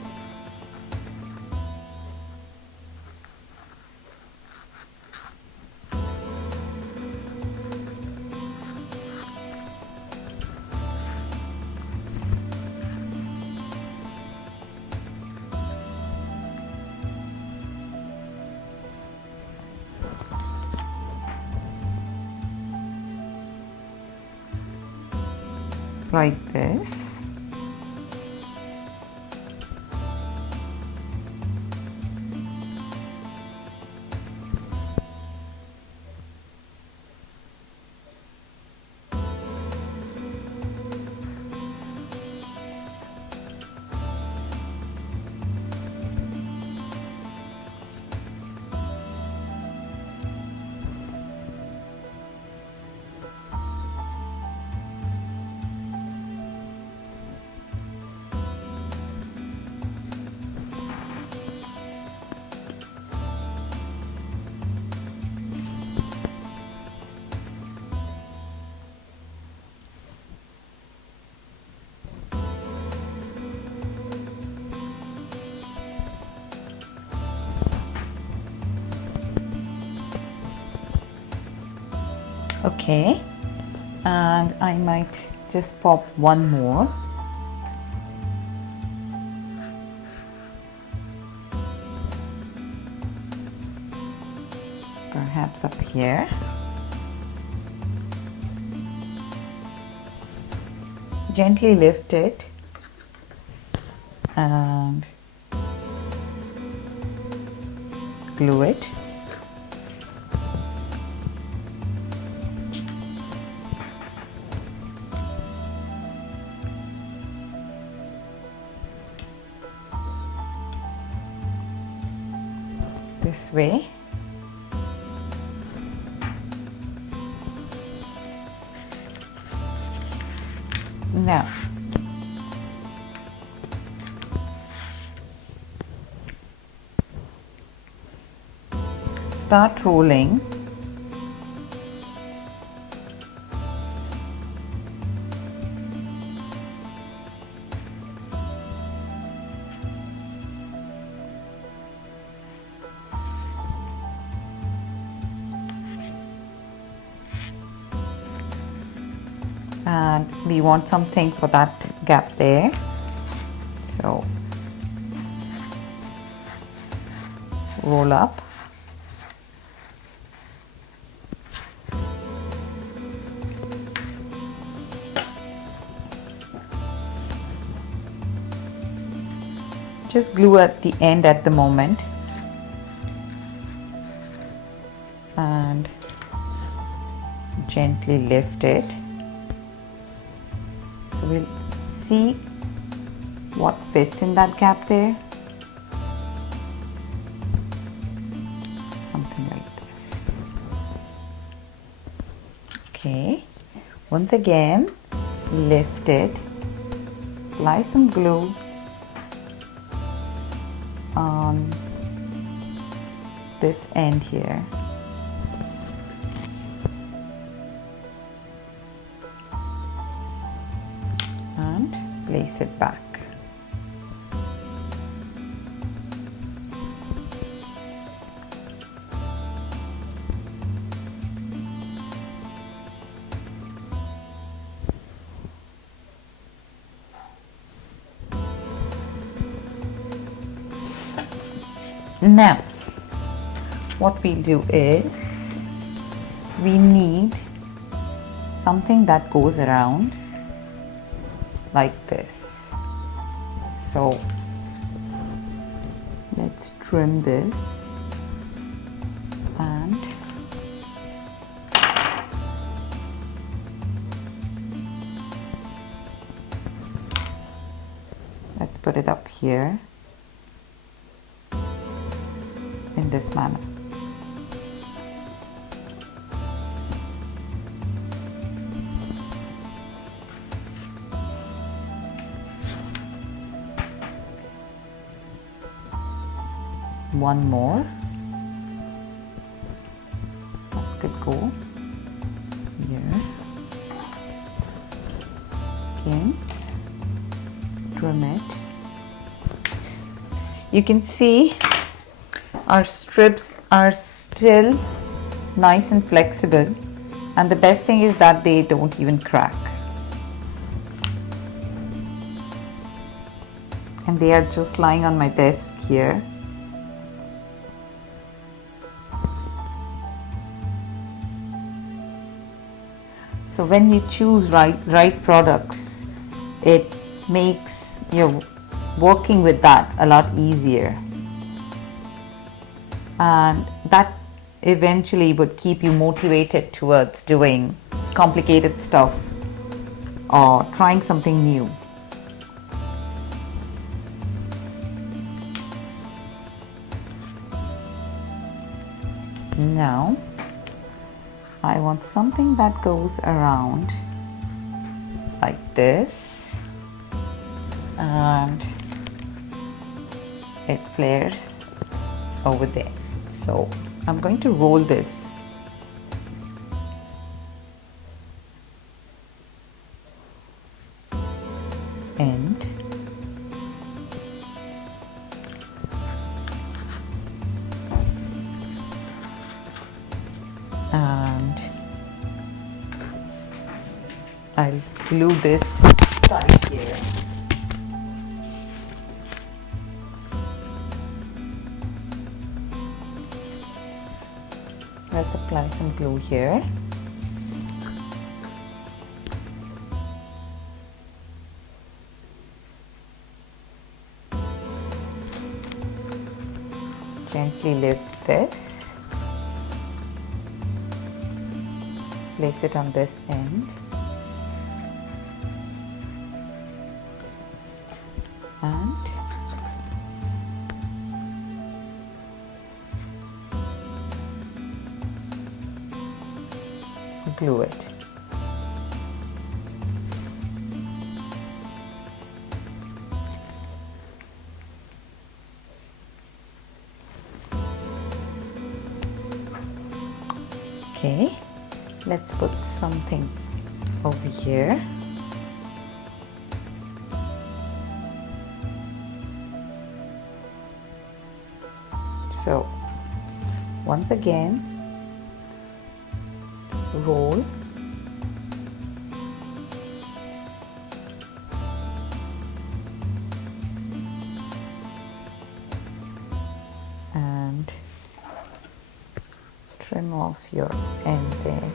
Like this. Okay, and I might just pop one more. Perhaps up here. Gently lift it and glue it. This way. Now, start rolling. And we want something for that gap there, so roll up, just glue at the end at the moment and gently lift it. So we'll see what fits in that gap there. Something like this. Okay, once again, lift it, apply some glue on this end here. And place it back. Now, what we'll do is we need something that goes around like this. So let's trim this and let's put it up here in this manner. One more. That could go here. Again, trim it. You can see our strips are still nice and flexible, and the best thing is that they don't even crack. And they are just lying on my desk here. So when you choose right products, it makes your working with that a lot easier, and that eventually would keep you motivated towards doing complicated stuff or trying something new. Now I want something that goes around like this and it flares over there. So I'm going to roll this end and I'll glue this side here. Let's apply some glue here. Gently lift this. Place it on this end. And glue it. Okay, let's put something over here. So once again, roll and trim off your end there.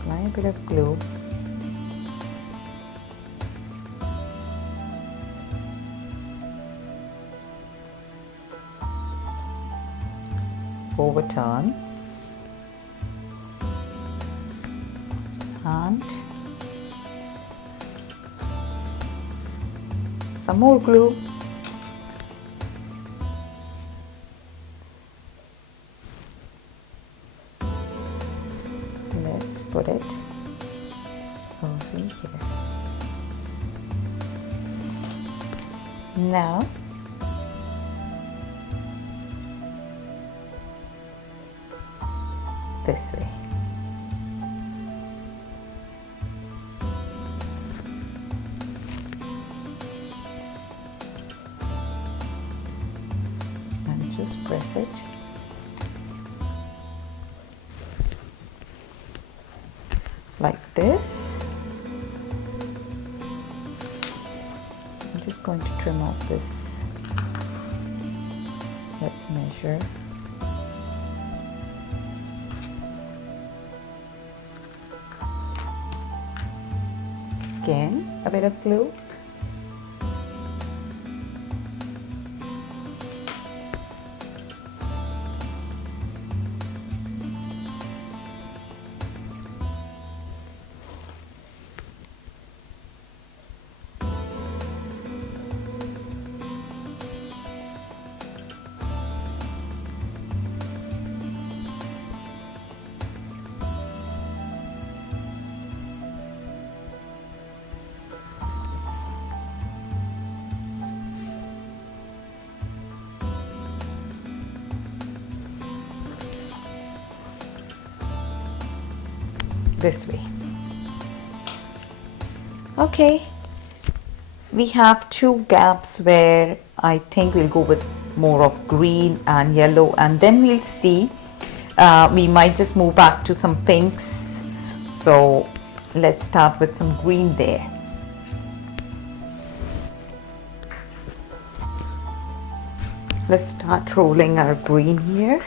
Apply a bit of glue. Overturn and some more glue. Let's put it over here. Now this way. And just press it. Like this. I'm just going to trim off this. Let's measure. Again, a bit of glue. This way. Okay, we have two gaps where I think we'll go with more of green and yellow, and then we'll see. We might just move back to some pinks. So let's start with some green there. Let's start rolling our green here.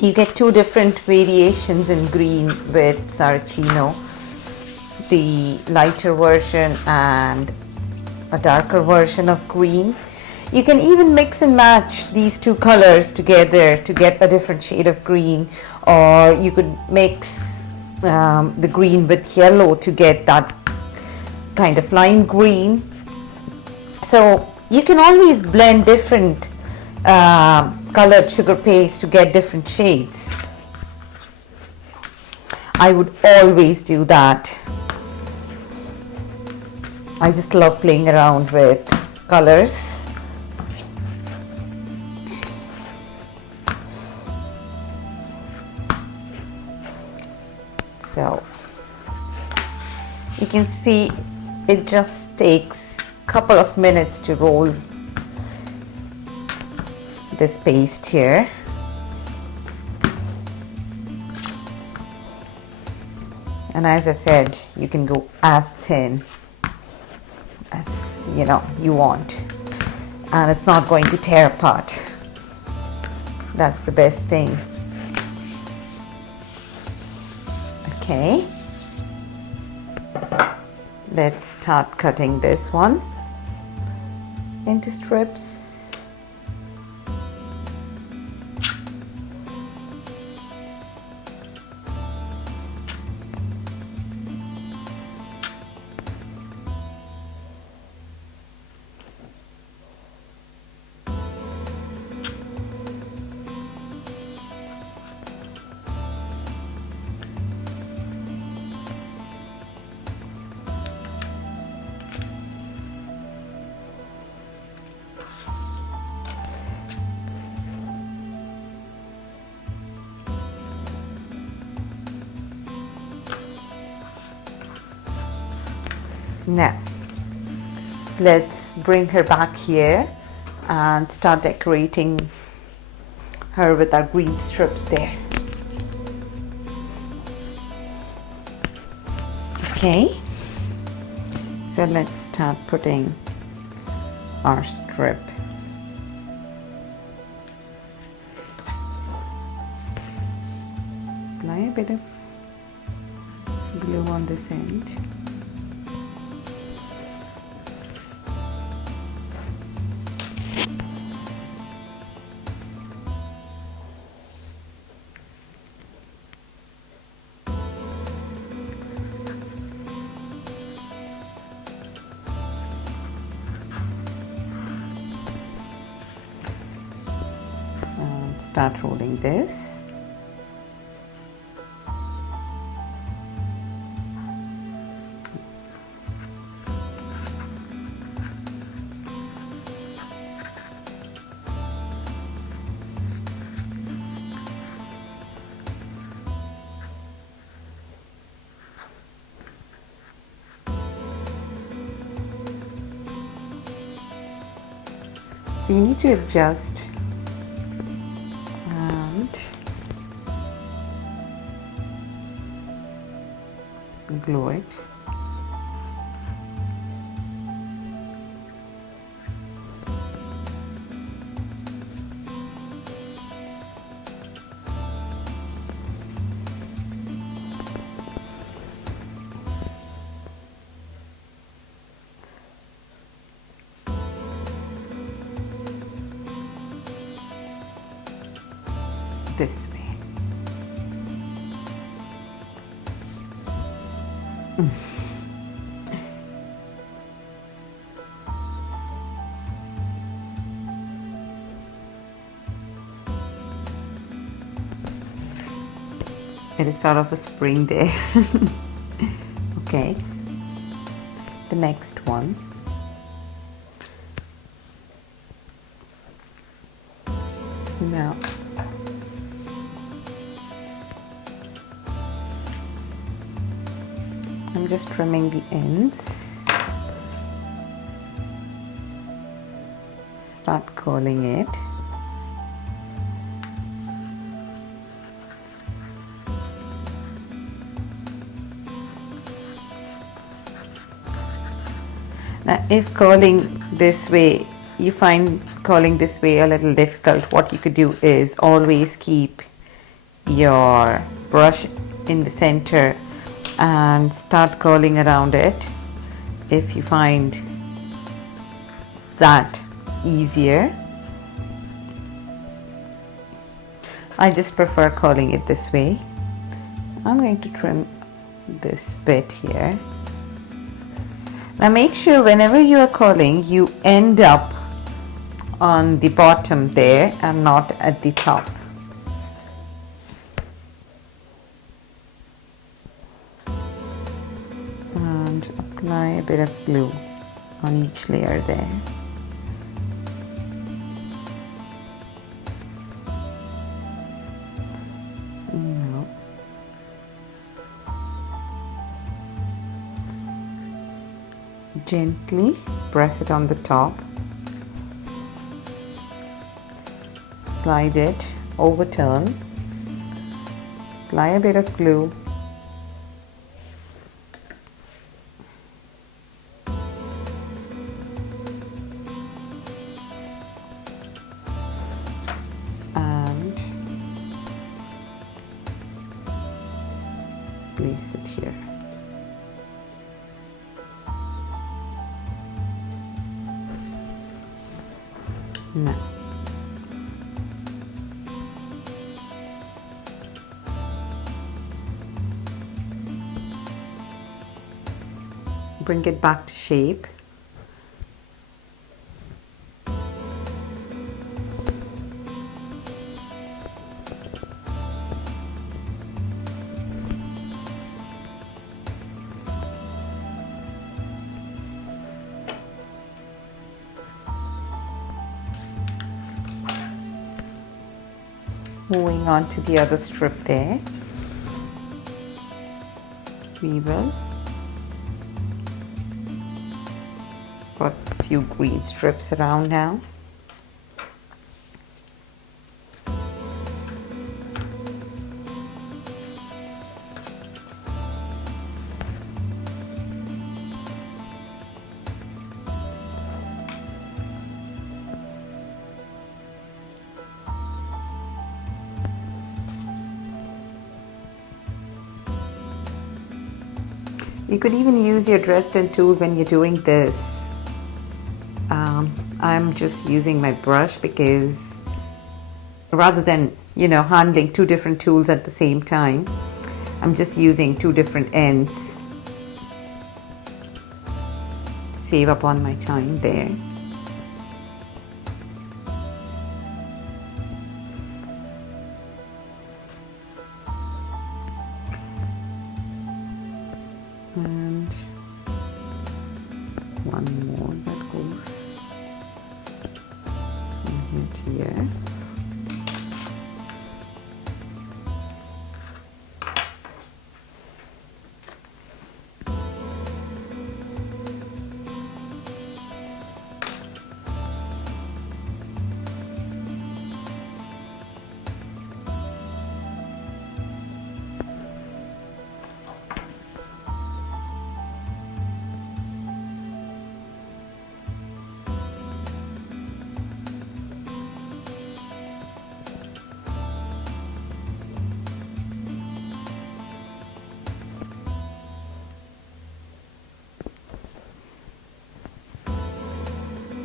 You get two different variations in green with Saracino, the lighter version and a darker version of green. You can even mix and match these two colors together to get a different shade of green, or you could mix the green with yellow to get that kind of lime green. So you can always blend different colored sugar paste to get different shades. I would always do that. I just love playing around with colors. So you can see it just takes a couple of minutes to roll this paste here. And as I said, you can go as thin as you want, and it's not going to tear apart. That's the best thing. Okay, let's start cutting this one into strips. Now, let's bring her back here and start decorating her with our green strips there. Okay, so let's start putting our strip. Apply a bit of glue on this end. Start rolling this. So you need to adjust glue it. this way. It is sort of a spring there. Okay, the next one. Now I'm just trimming the ends. Start curling it. Now, if curling this way, you find curling this way a little difficult, what you could do is always keep your brush in the center and start curling around it if you find that easier. I just prefer curling it this way. I'm going to trim this bit here. Now make sure whenever you are curling, you end up on the bottom there and not at the top. And apply a bit of glue on each layer there. Now, gently press it on the top, slide it, overturn, apply a bit of glue, and place it here. Now, bring it back to shape. Moving on to the other strip there, we will put a few green strips around now. You could even use your Dresden tool when you're doing this. I'm just using my brush because rather than, handling two different tools at the same time, I'm just using two different ends. Save up on my time there. And one more that goes from here to here.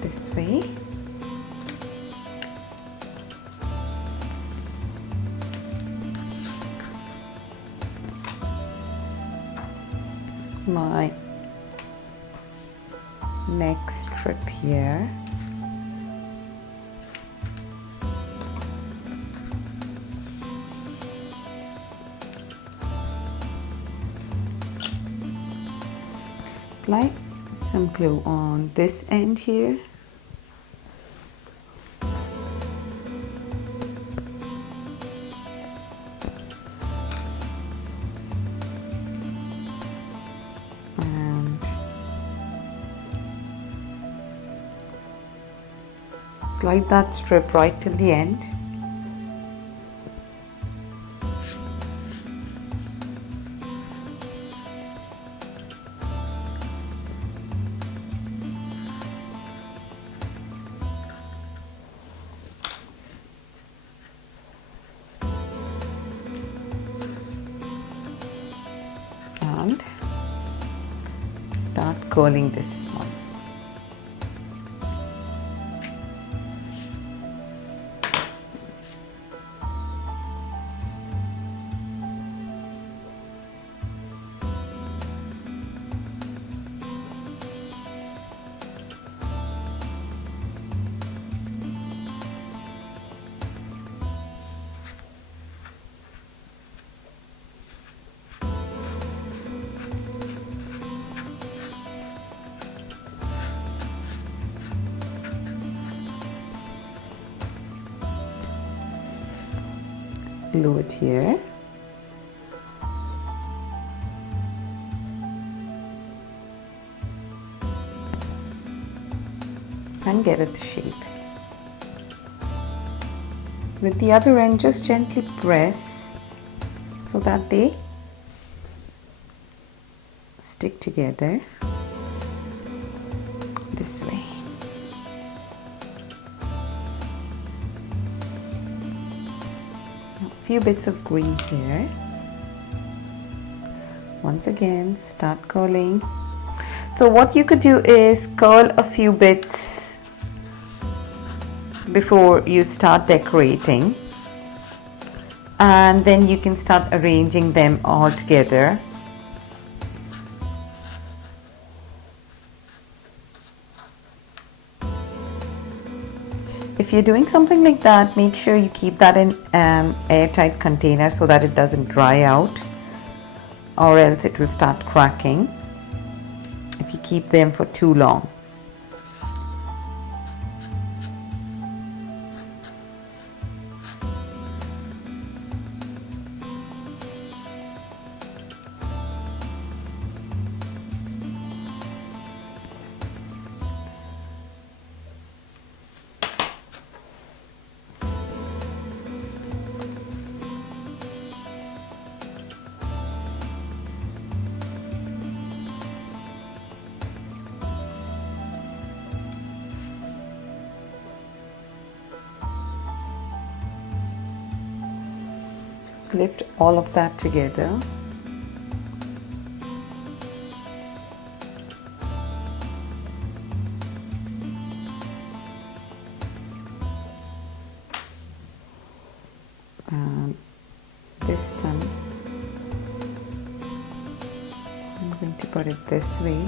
This way. my next strip here. Apply some glue on this end here. And slide that strip right till the end. And start curling this one. Glue it here. And get it to shape. With the other end, just gently press so that they stick together this way. Few bits of green here. Once again, start curling. So what you could do is curl a few bits before you start decorating, and then you can start arranging them all together. If you're doing something like that, make sure you keep that in an airtight container so that it doesn't dry out, or else it will start cracking if you keep them for too long. Lift all of that together. And this time I'm going to put it this way.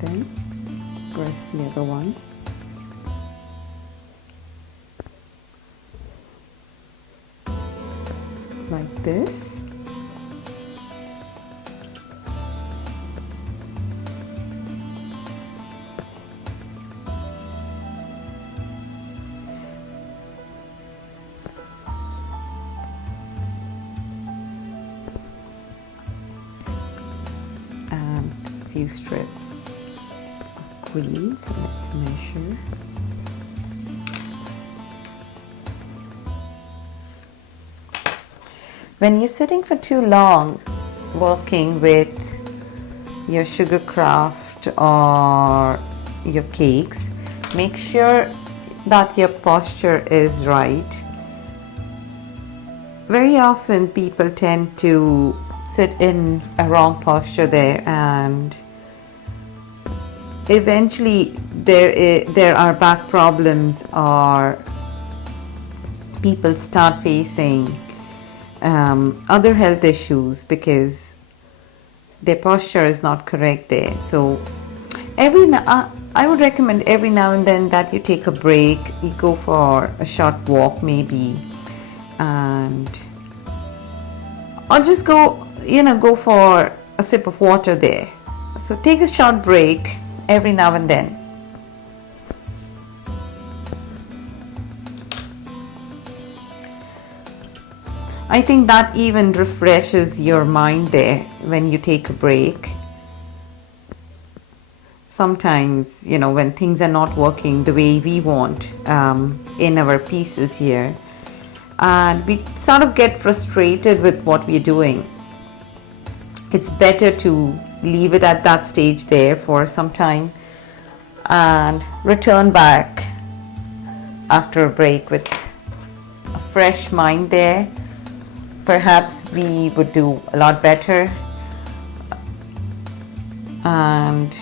Then press the other one. Like this. And a few strips of green, so let's measure. When you're sitting for too long working with your sugar craft or your cakes, make sure that your posture is right. very often people tend to sit in a wrong posture there, and eventually there are back problems, or people start facing other health issues because their posture is not correct there. So I would recommend every now and then that you take a break, you go for a short walk maybe, and or just go for a sip of water there. So take a short break every now and then. I think that even refreshes your mind there when you take a break. Sometimes, when things are not working the way we want in our pieces here, and we sort of get frustrated with what we're doing, it's better to leave it at that stage there for some time and return back after a break with a fresh mind there. Perhaps we would do a lot better. And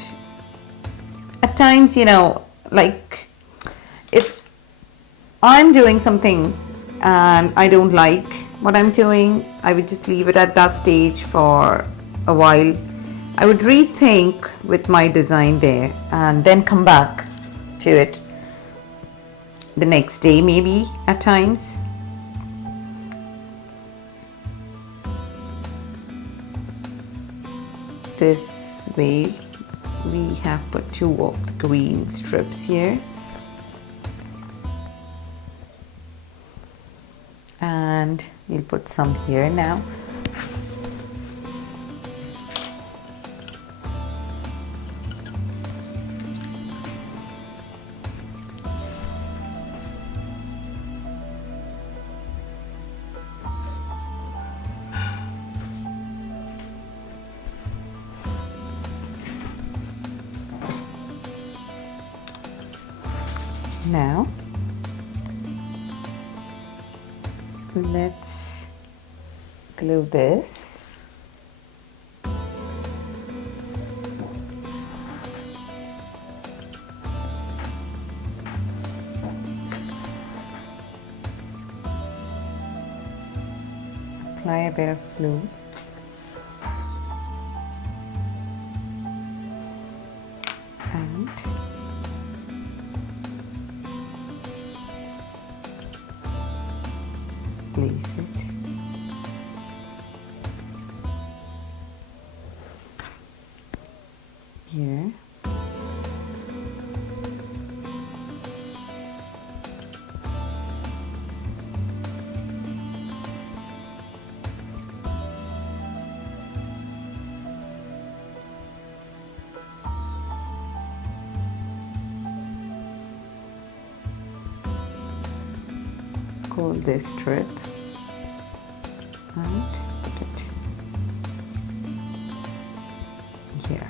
at times, like if I'm doing something and I don't like what I'm doing, I would just leave it at that stage for a while. I would rethink with my design there and then come back to it the next day, maybe at times. This way we have put 2 of the green strips here, and we'll put some here now. Now let's glue this. Apply a bit of glue. And place it here. Pull this strip and put it here.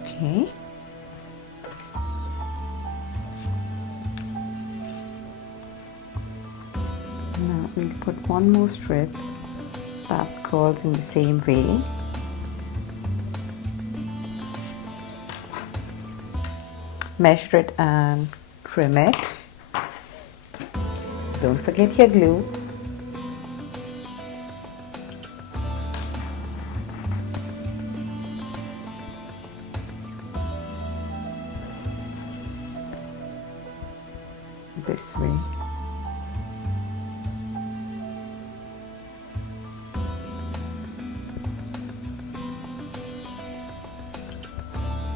Okay. Now we'll put one more strip that curls in the same way. Measure it and trim it. Don't forget your glue. This way.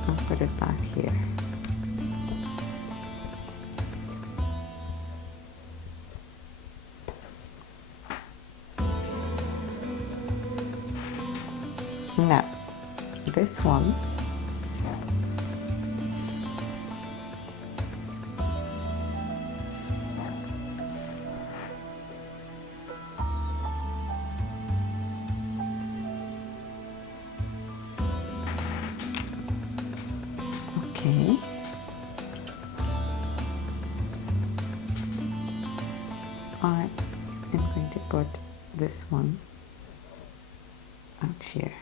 I'll put it back here. Now, this one, put this one out here.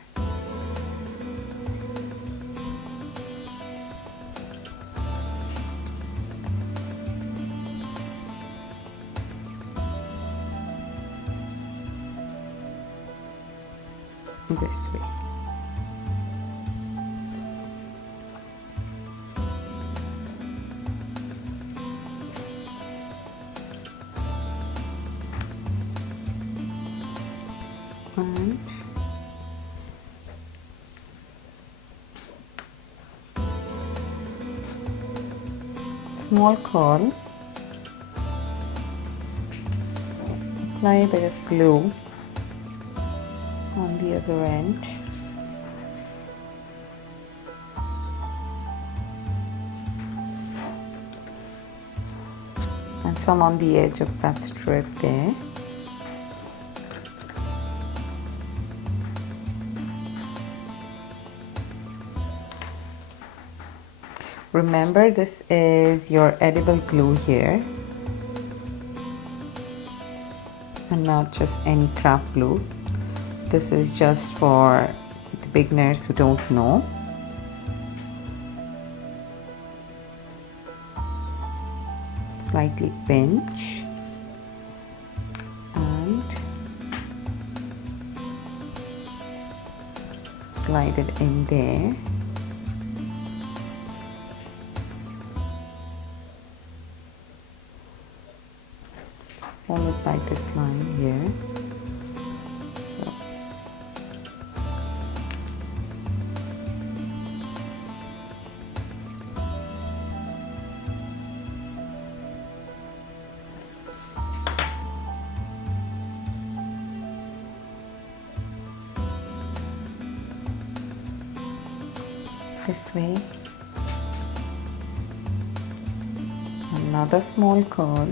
This way. And small caul, apply a bit of glue on the other end. And some on the edge of that strip there. Remember, this is your edible glue here and not just any craft glue. This is just for the beginners who don't know. Slightly pinch and slide it in there. Followed by this line here. So this way. Another small caul.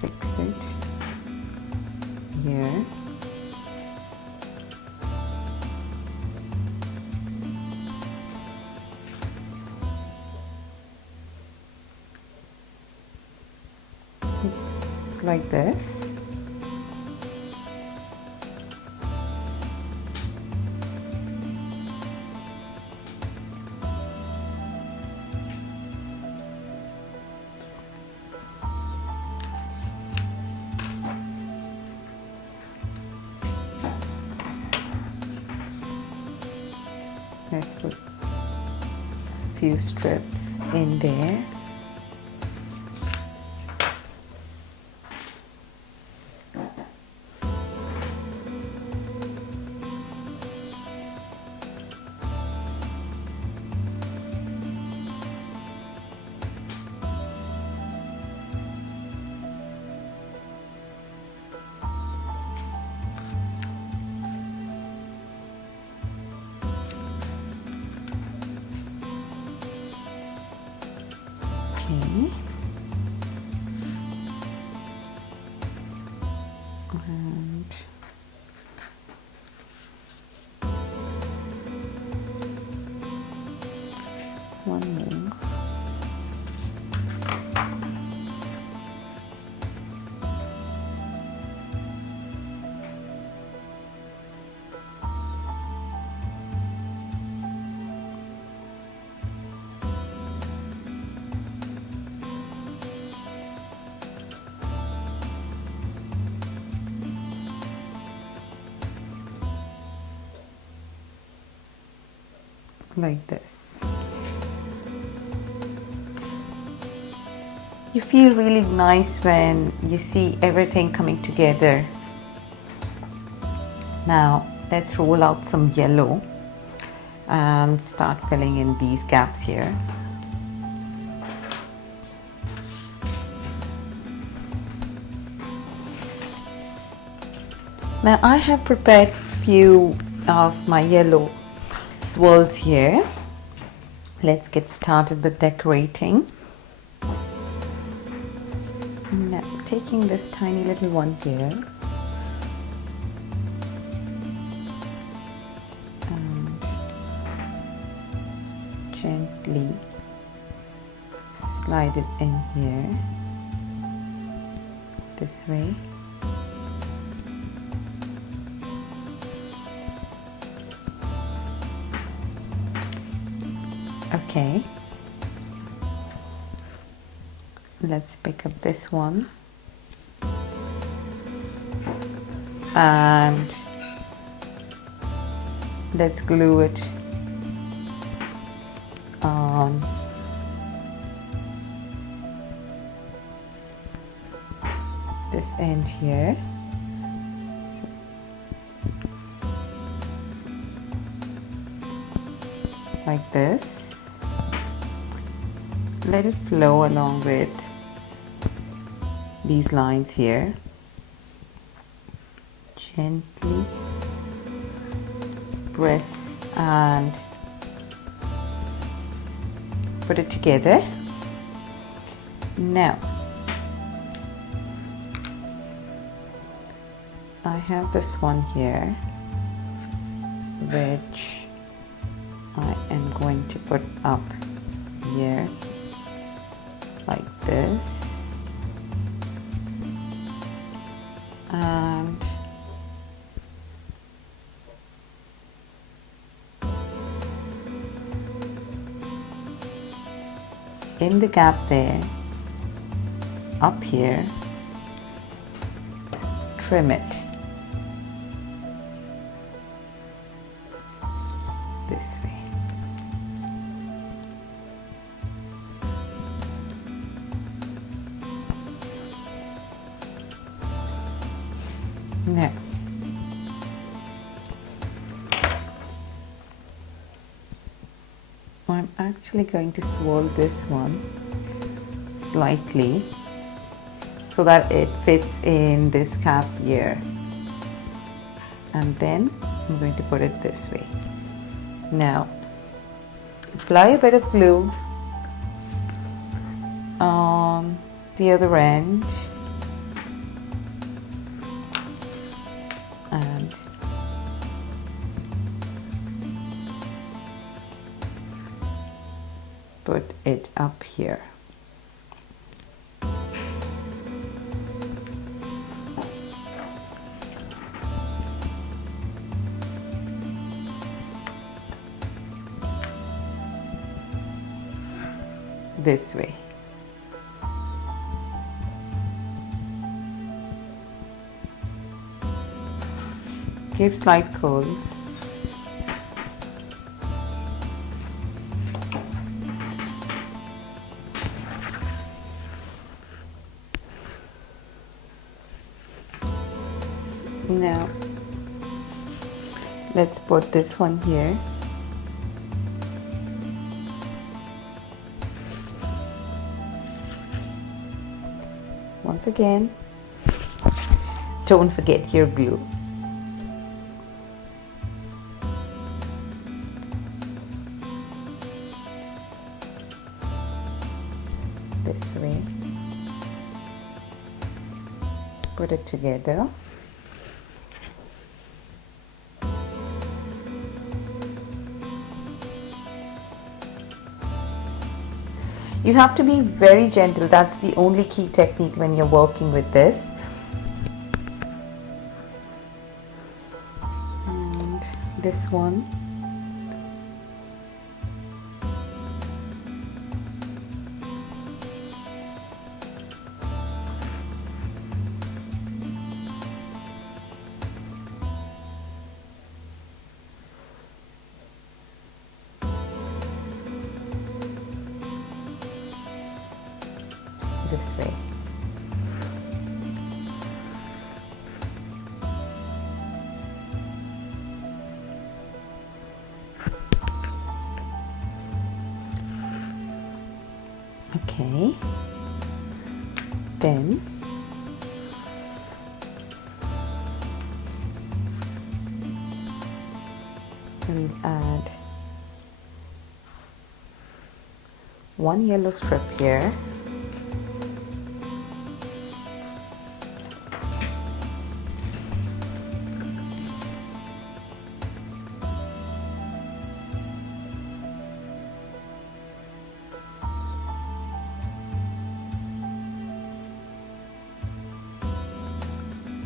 Fix it here. Like this. Let's put a few strips in there. Okay. And one more. Like this. You feel really nice when you see everything coming together. Now let's roll out some yellow and start filling in these gaps here. Now I have prepared few of my yellow swirls here let's get started with decorating. Now, taking this tiny little one here and gently slide it in here this way. Okay, let's pick up this one and let's glue it on this end here. Like this. Let it flow along with these lines here. Gently press and put it together. Now, I have this one here which I am going to put up here like this, and in the gap there, up here, trim it this way. Now, I'm actually going to swirl this one slightly so that it fits in this cap here, and then I'm going to put it this way. Now, apply a bit of glue on the other end and put it up here. This way. Give slight curls. Now, let's put this one here. Once again, don't forget your glue. This way. Put it together. You have to be very gentle. That's the only key technique when you're working with this. And this one. This way. Okay, then we'll add one yellow strip here.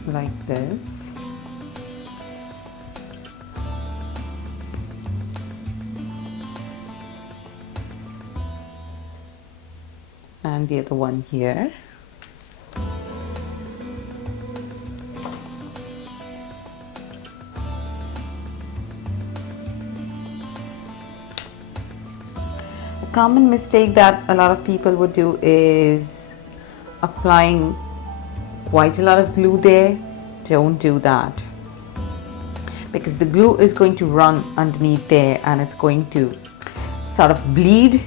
Like this. And the other one here. A common mistake that a lot of people would do is applying quite a lot of glue there. Don't do that, because the glue is going to run underneath there and it's going to sort of bleed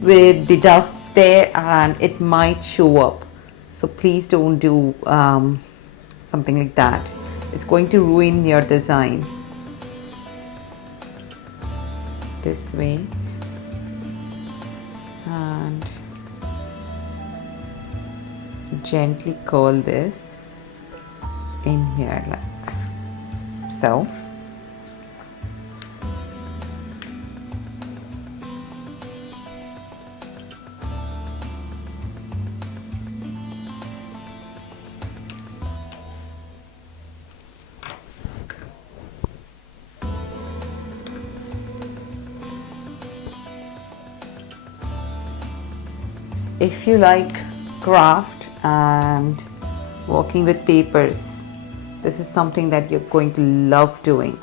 with the dust there and it might show up. So please don't do something like that. It's going to ruin your design. This way, and gently curl this in here like so. If you like craft and working with papers, this is something that you're going to love doing.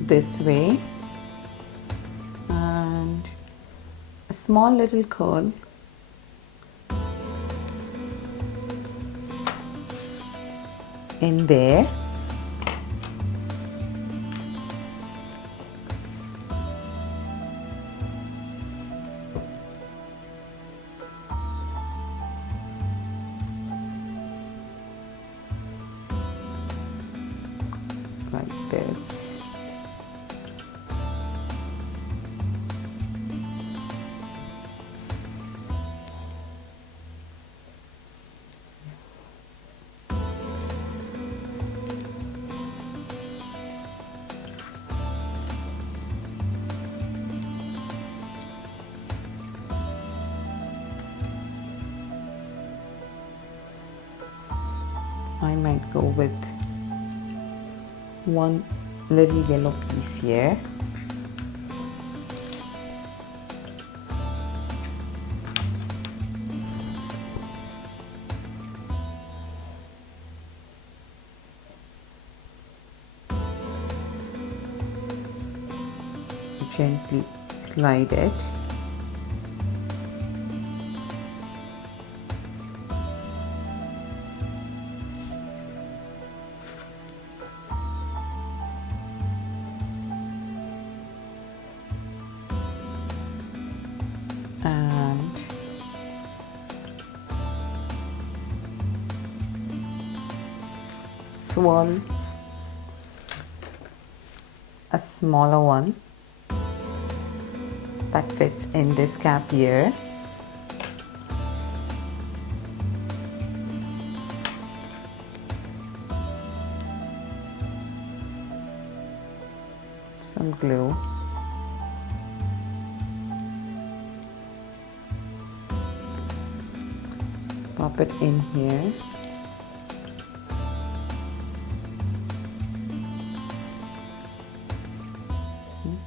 This way, and a small little curl in there. Like this. I might go with one little yellow piece here. Gently slide it. And swirl a smaller one that fits in this cap here. Some glue. Pop it in here.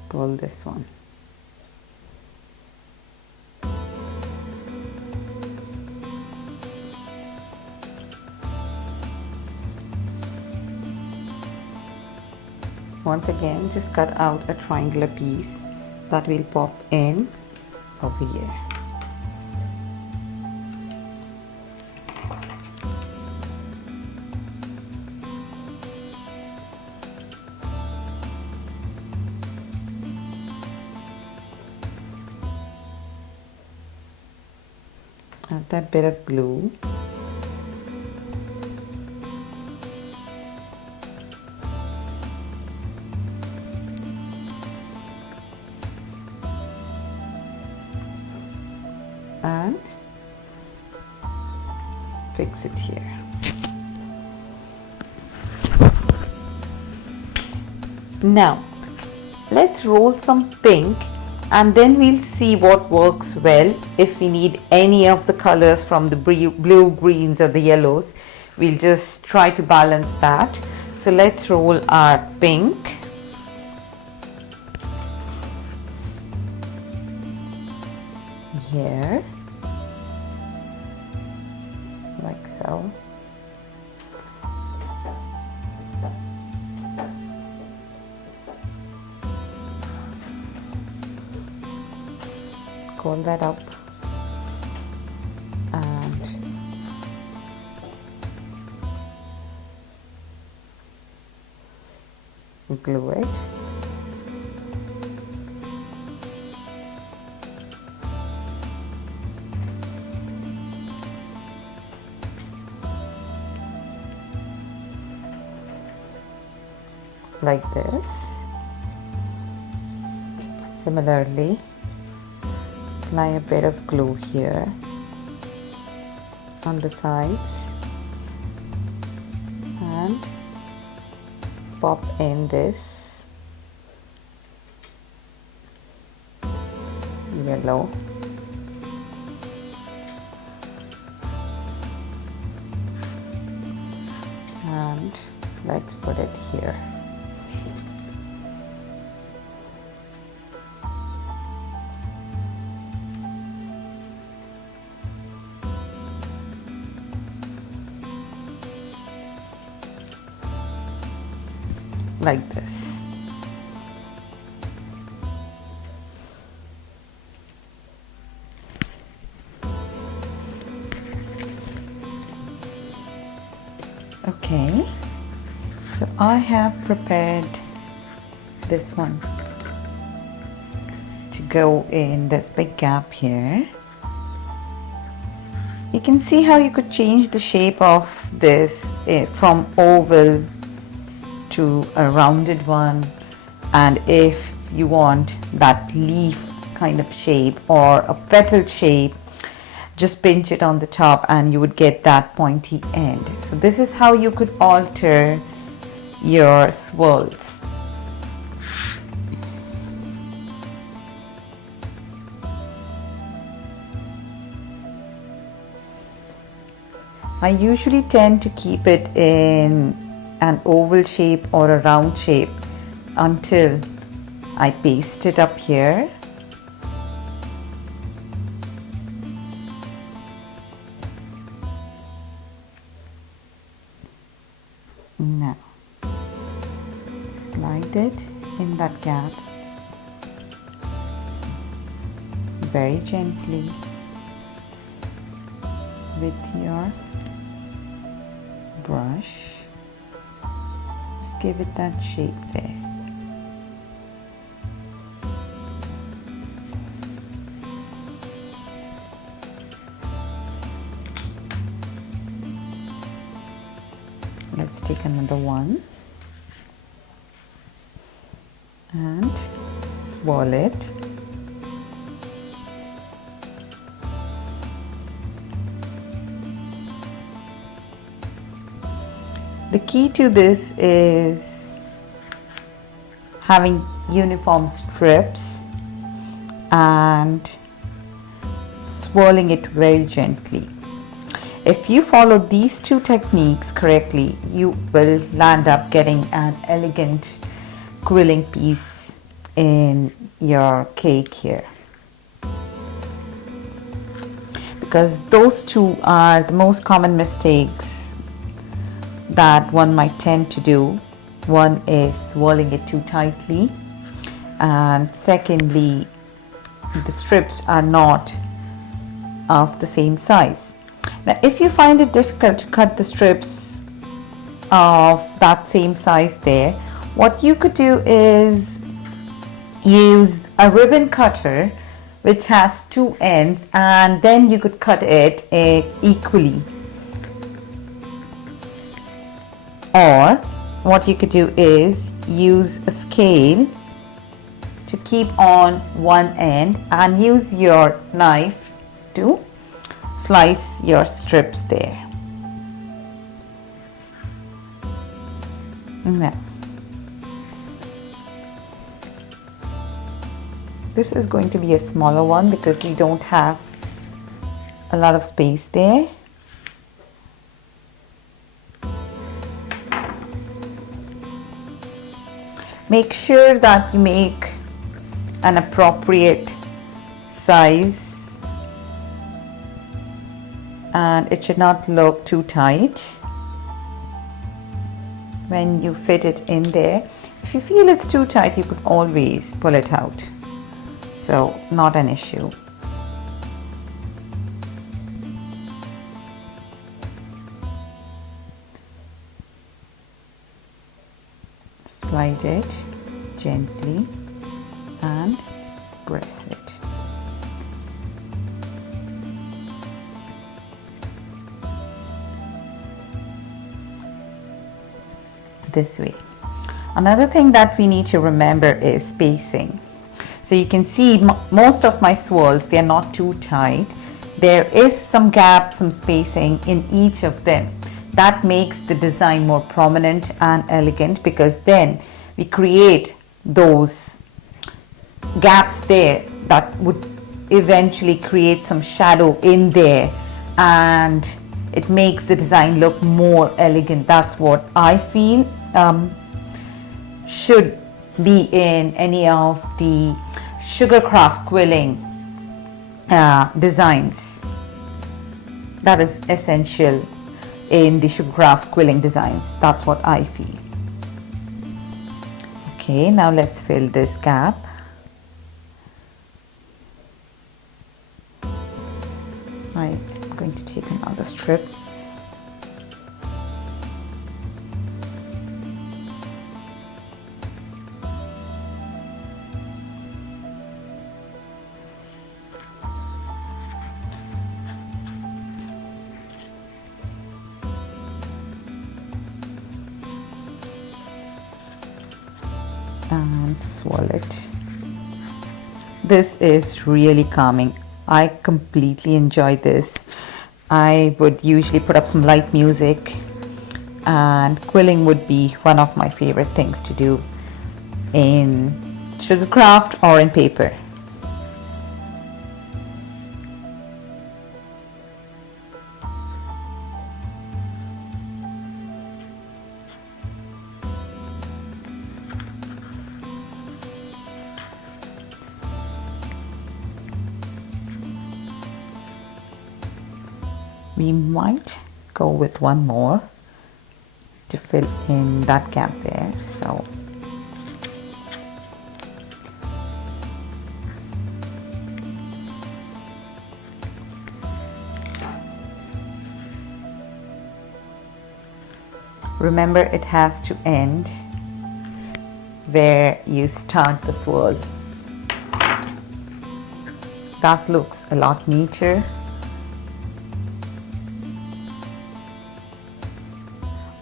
Pull this one. Once again, just cut out a triangular piece that will pop in over here. Add that bit of glue and fix it here. Now let's roll some pink and then we'll see what works well. If we need any of the colors from the blue, greens or the yellows, we'll just try to balance that. So let's roll our pink. Here, like so. Curl that up and glue it. Like this. Similarly, apply a bit of glue here on the sides and pop in this yellow. And let's put it here. Like this. Okay, so I have prepared this one to go in this big gap here. You can see how you could change the shape of this from oval to a rounded one, and if you want that leaf kind of shape or a petal shape, just pinch it on the top and you would get that pointy end. So this is how you could alter your swirls. I usually tend to keep it in an oval shape or a round shape until I paste it up here. Now slide it in that gap very gently with your brush. Give it that shape there. Let's take another one and swirl it. The key to this is having uniform strips and swirling it very gently. If you follow these two techniques correctly, you will land up getting an elegant quilling piece in your cake here. Because those two are the most common mistakes that one might tend to do. One is swirling it too tightly, and secondly, the strips are not of the same size. Now, if you find it difficult to cut the strips of that same size there, what you could do is use a ribbon cutter which has two ends, and then you could cut it equally. Or what you could do is use a scale to keep on one end and use your knife to slice your strips there. Now, this is going to be a smaller one because we don't have a lot of space there. Make sure that you make an appropriate size and it should not look too tight when you fit it in there. If you feel it's too tight, you could always pull it out. So, not an issue. Slide it gently and press it. This way. Another thing that we need to remember is spacing. So you can see most of my swirls, they are not too tight. There is some gap, some spacing in each of them. That makes the design more prominent and elegant because then we create those gaps there that would eventually create some shadow in there and it makes the design look more elegant. That's what I feel should be in any of the Sugarcraft quilling designs. That is essential in the Sugarcraft quilling designs. That's what I feel. Okay, now let's fill this gap. I'm going to take another strip. And swirl it. This is really calming. I completely enjoy this. I would usually put up some light music and quilling would be one of my favorite things to do in Sugarcraft or in paper. We might go with one more to fill in that gap there. So remember, it has to end where you start the swirl. That looks a lot neater.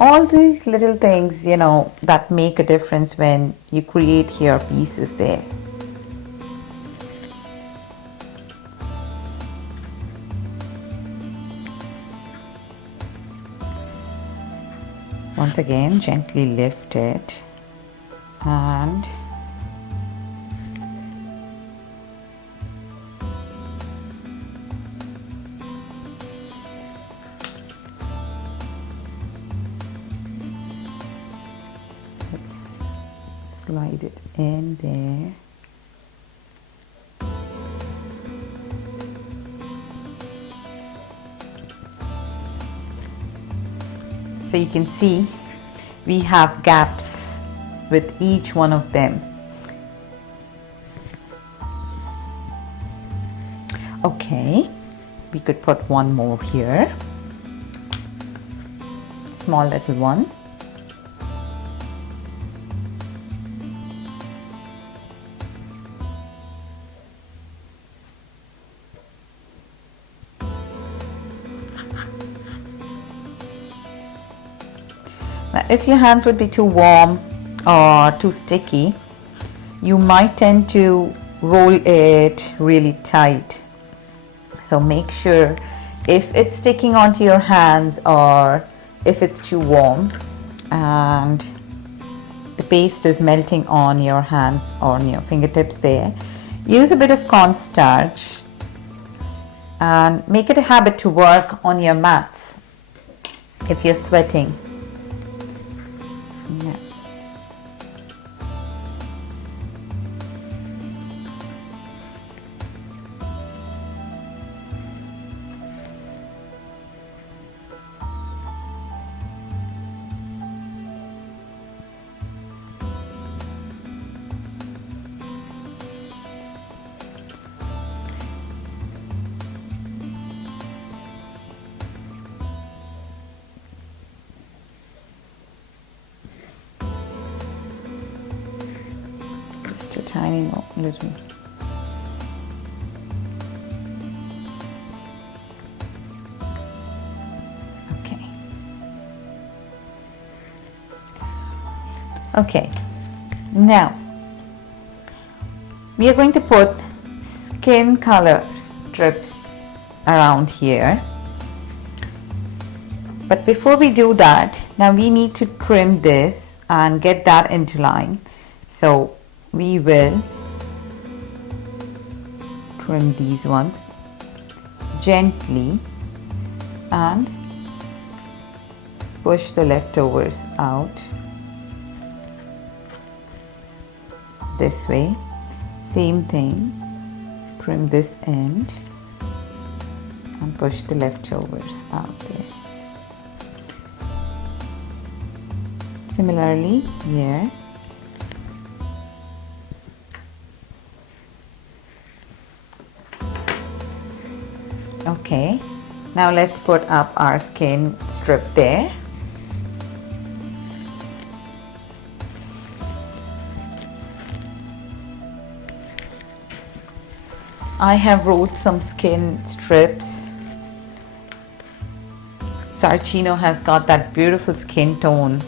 All these little things, you know, that make a difference when you create your pieces there. Once again, gently lift it and let's slide it in there. So you can see we have gaps with each one of them. Okay, we could put one more here, small little one. Now, if your hands would be too warm or too sticky, you might tend to roll it really tight. So make sure if it's sticking onto your hands or if it's too warm and the paste is melting on your hands or on your fingertips there, use a bit of cornstarch and make it a habit to work on your mats if you're sweating. Yeah. Just a tiny more, little. Okay. Okay. Now, we are going to put skin color strips around here. But before we do that, now we need to trim this and get that into line. So we will trim these ones gently and push the leftovers out this way. Same thing, trim this end and push the leftovers out there. Similarly here. Okay, now let's put up our skin strip there. I have rolled some skin strips. Saracino has got that beautiful skin tone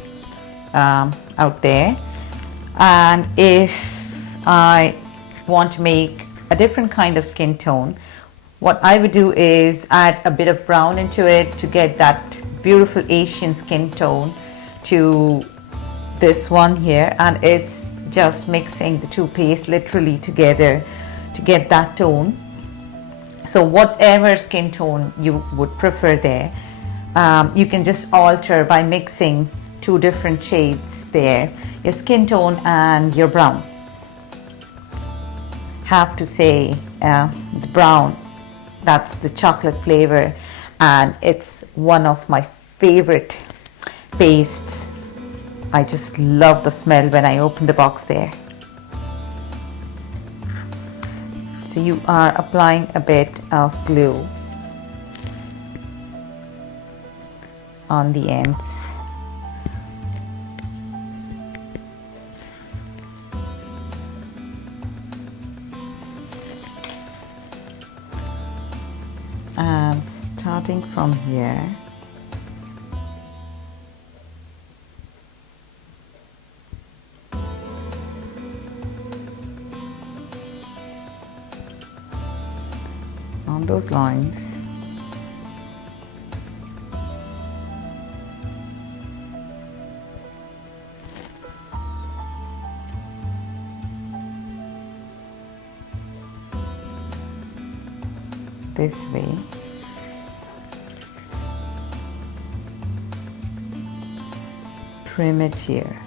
out there, and if I want to make a different kind of skin tone, what I would do is add a bit of brown into it to get that beautiful Asian skin tone to this one here, and it's just mixing the two pastes literally together to get that tone. So whatever skin tone you would prefer there, you can just alter by mixing two different shades there, your skin tone and your brown. Have to say the brown, that's the chocolate flavor, and it's one of my favorite pastes. I just love the smell when I open the box there. So you are applying a bit of glue on the ends. And starting from here, on those lines, this way. Trim it here.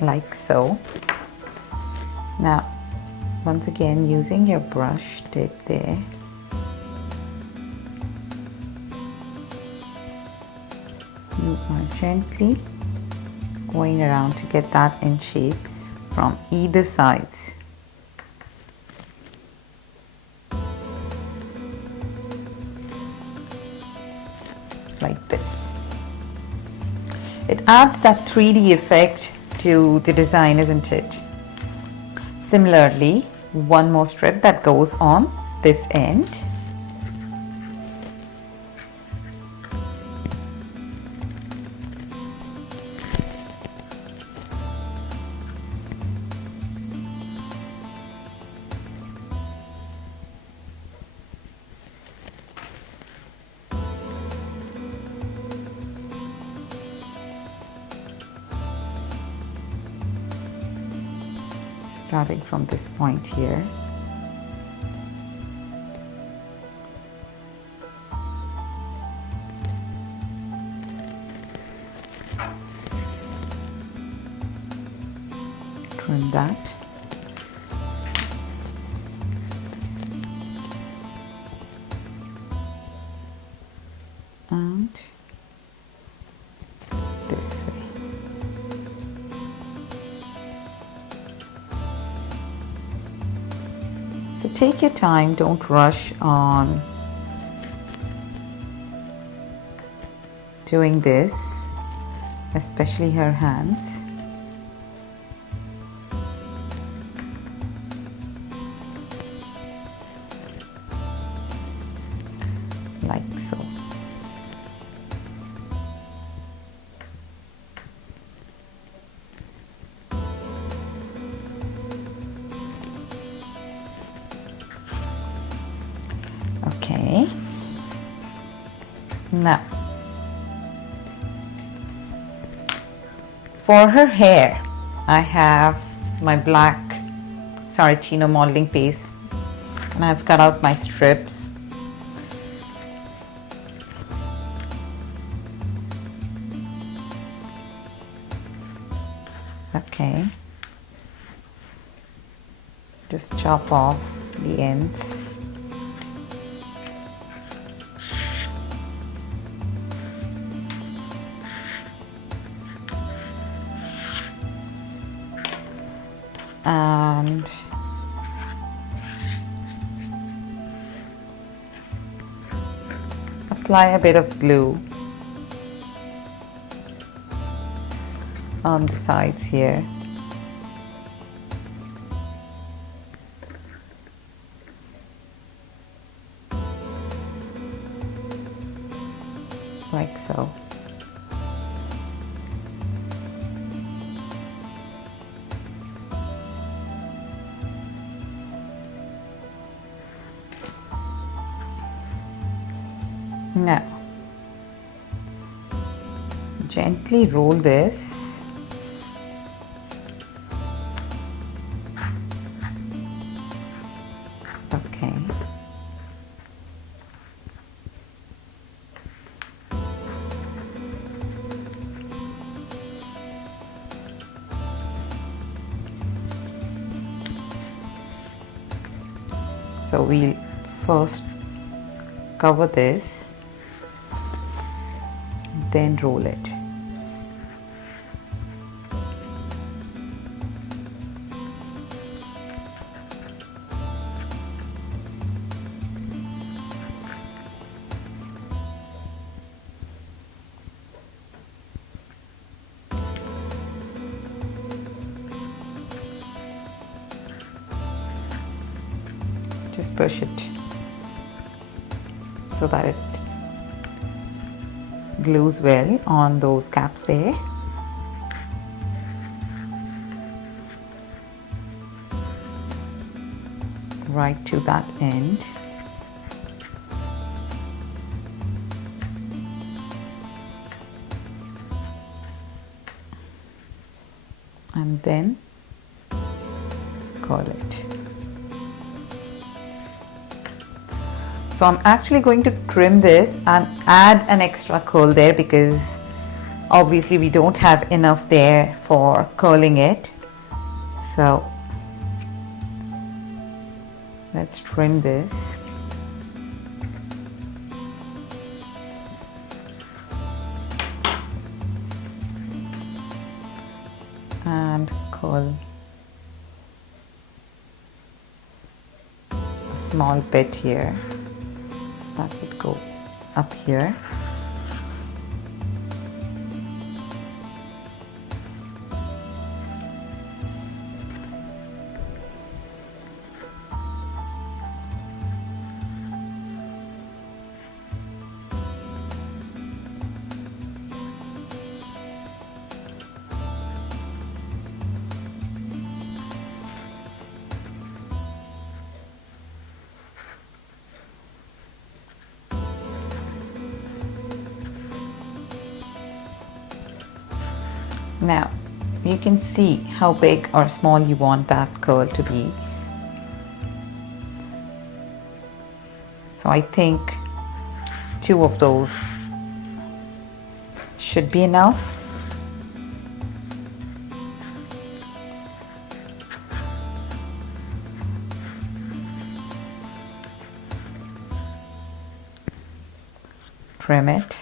Like so. Now, once again, using your brush tip there, you are gently going around to get that in shape from either sides. Like this. It adds that 3D effect to the design, isn't it? Similarly, one more strip that goes on this end. Starting from this point here. Trim that. And this way. So take your time, don't rush on doing this, especially her hands. Like so. Okay. Now, for her hair, I have my black Saracino modeling paste and I've cut out my strips. Okay. Just chop off the ends. And apply a bit of glue on the sides here. Like so. Now, gently roll this. Okay. So we'll first cover this, then roll it. Just push it so that it glues well on those caps there. Right to that end. And then curl it. So I'm actually going to trim this and add an extra curl there because obviously we don't have enough there for curling it. So let's trim this. And curl a small bit here. That would go up here. Now you can see how big or small you want that curl to be. So I think 2 of those should be enough. Trim it.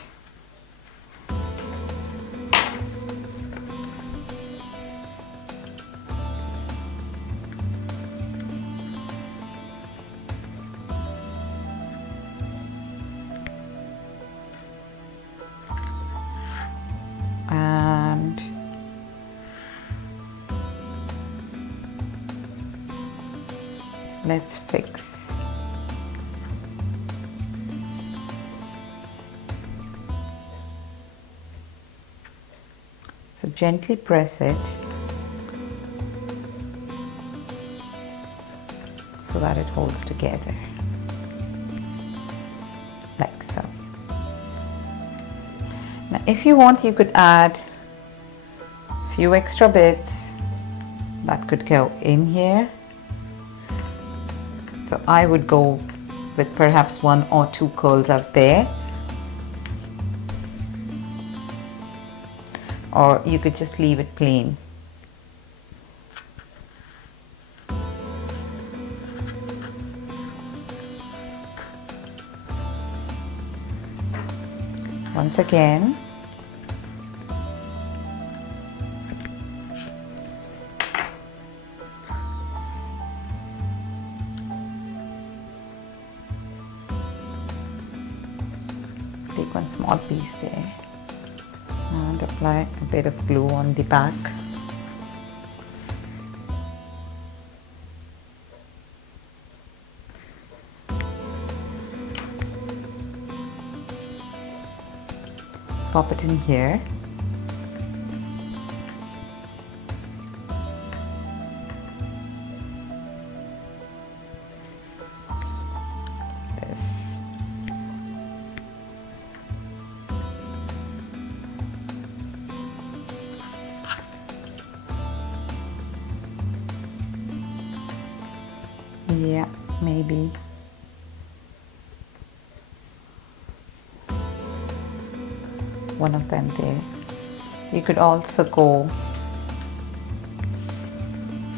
And let's fix. So gently press it so that it holds together, like so. Now if you want, you could add a few extra bits that could go in here. So I would go with perhaps 1 or 2 curls out there. Or you could just leave it plain. Once again, take 1 small piece there and apply a bit of glue on the back. Pop it in here. This. Yeah, maybe. One of them there. You could also go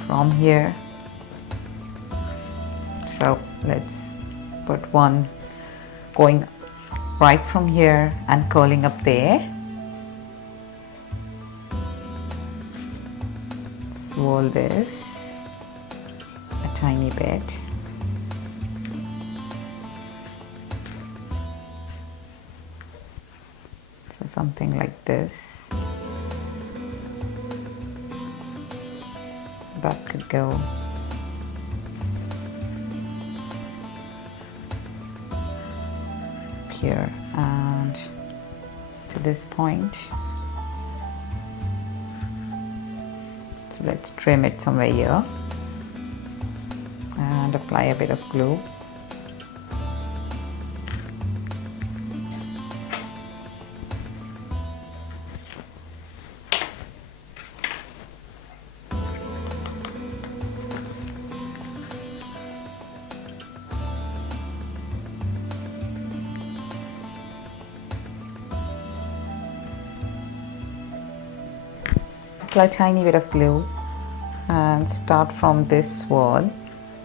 from here. So let's put one going right from here and curling up there. Swirl this a tiny bit. So something like this. That could go here and to this point. So let's trim it somewhere here and apply a bit of glue. Apply a tiny bit of glue and start from this wall,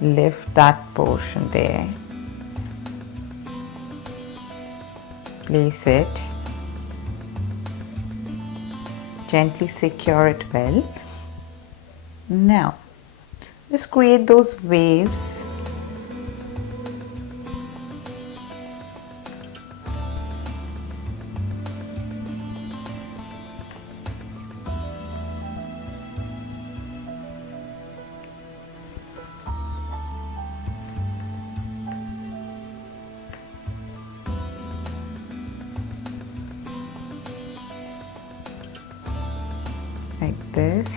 lift that portion there, place it, gently secure it well. Now just create those waves . Like this,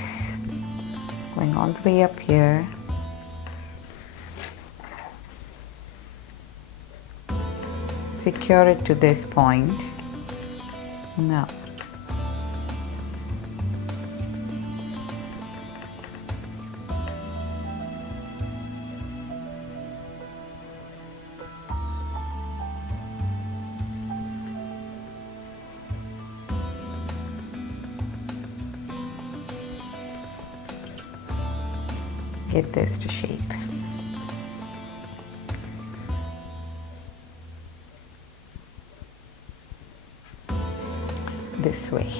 going all the way up here. Secure it to this point. Now get this to shape. This way.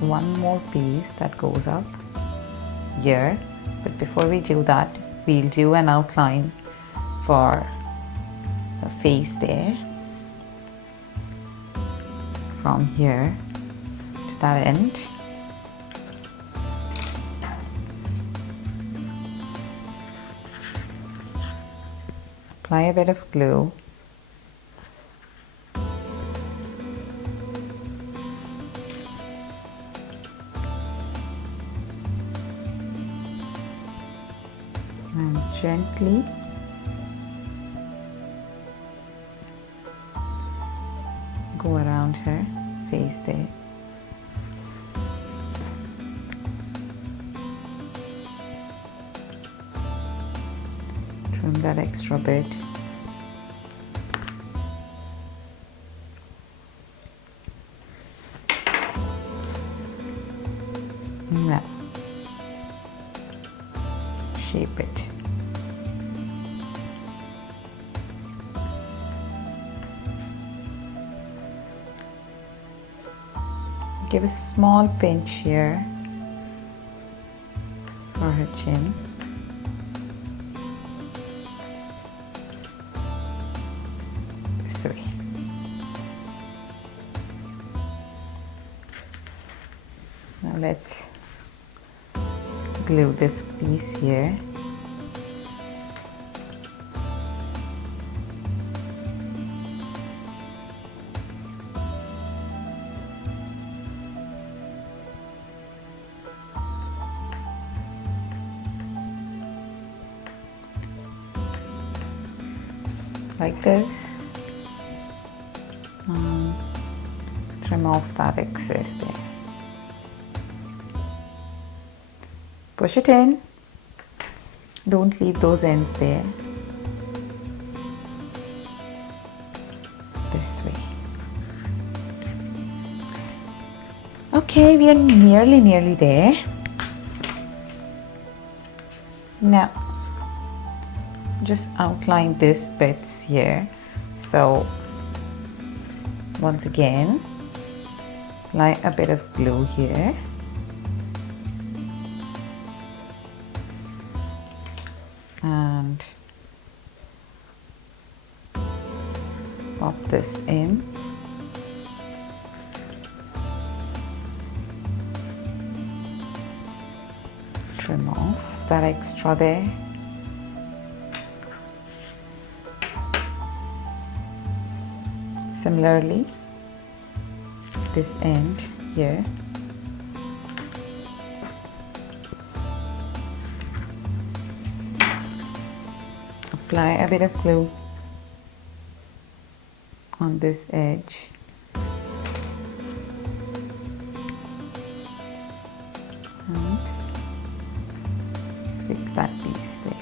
One more piece that goes up here, but before we do that, we'll do an outline for the face there, from here to that end. Apply a bit of glue. And gently go around her face there. Trim that extra bit. Now shape it. Give a small pinch here for her chin. This way. Now let's glue this piece here. Like this. Trim off that excess there. Push it in. Don't leave those ends there. This way. Okay, we are nearly there. Now just outline these bits here. So once again, apply a bit of glue here. And pop this in. Trim off that extra there. Similarly, this end here. Apply a bit of glue on this edge. And fix that piece there.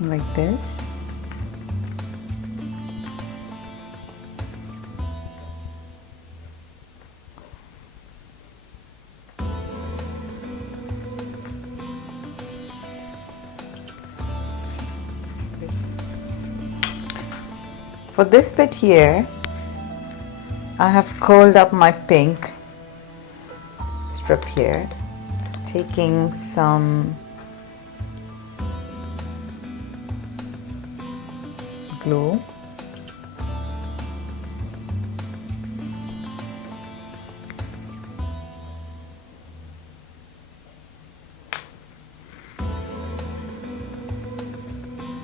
Like this. For this bit here, I have curled up my pink strip here, taking some glue.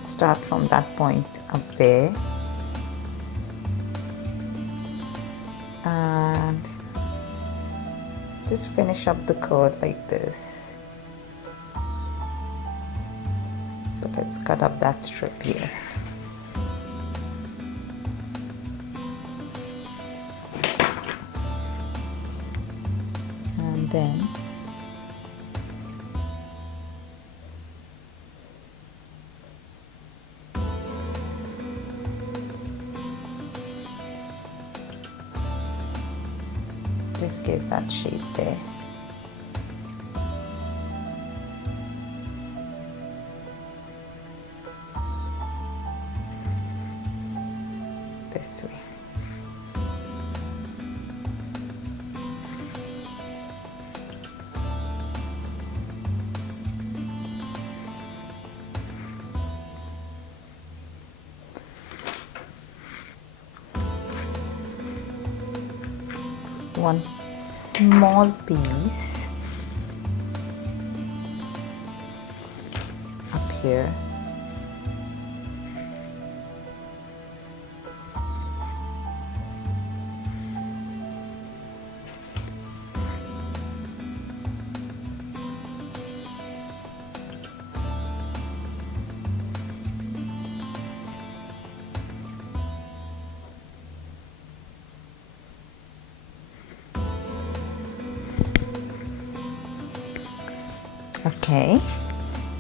Start from that point up there. And just finish up the curl like this. So let's cut up that strip here. And then just give that shape there. This way. One small piece up here. Okay,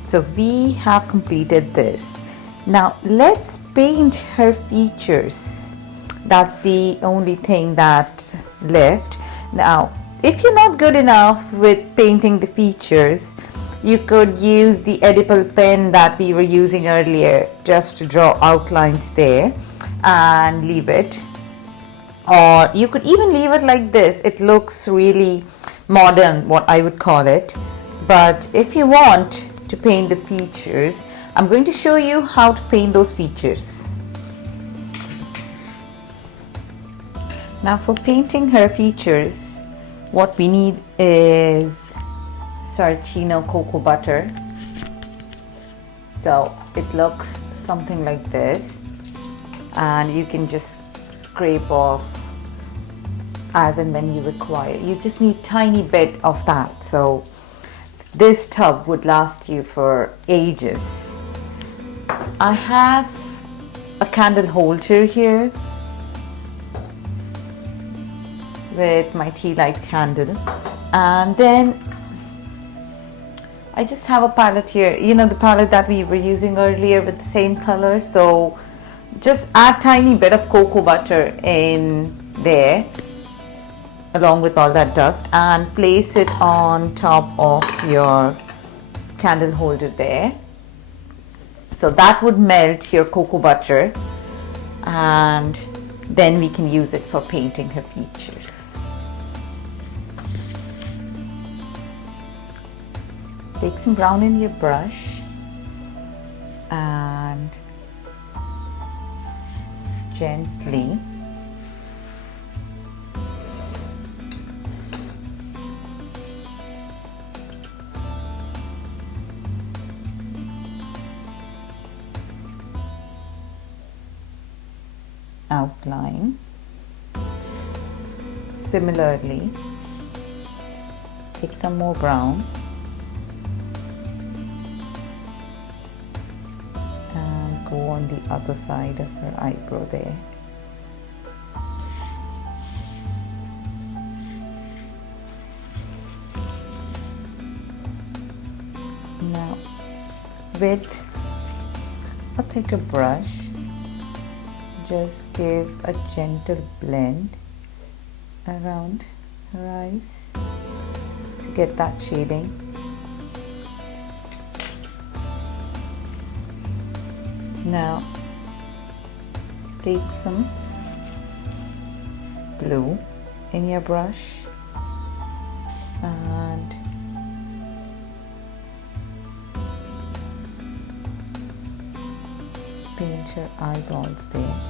so we have completed this. Now let's paint her features. That's the only thing that left. Now, if you're not good enough with painting the features, you could use the edible pen that we were using earlier just to draw outlines there and leave it. Or you could even leave it like this. It looks really modern, what I would call it. But if you want to paint the features, I'm going to show you how to paint those features. Now for painting her features, what we need is Saracino cocoa butter. So it looks something like this, and you can just scrape off as and when you require. You just need tiny bit of that. So this tub would last you for ages. I have a candle holder here with my tea light candle, and then I just have a palette here, you know, the palette that we were using earlier with the same color. So just add tiny bit of cocoa butter in there along with all that dust and place it on top of your candle holder there. So that would melt your cocoa butter, and then we can use it for painting her features. Take some brown in your brush and gently outline. Similarly, take some more brown and go on the other side of her eyebrow there. Now with a thicker brush, just give a gentle blend around her eyes to get that shading. Now take some blue in your brush and paint her eyeballs there.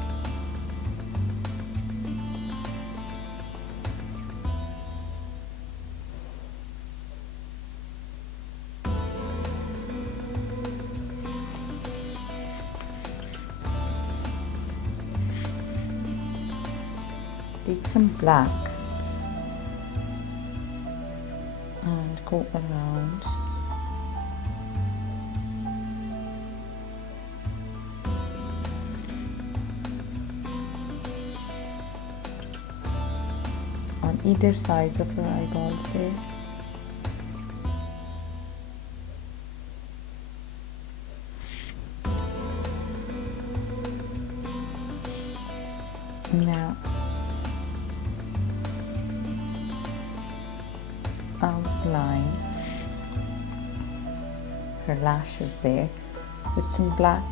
Take some black and go around. On either sides of her eyeballs there. Now outline her lashes there with some black.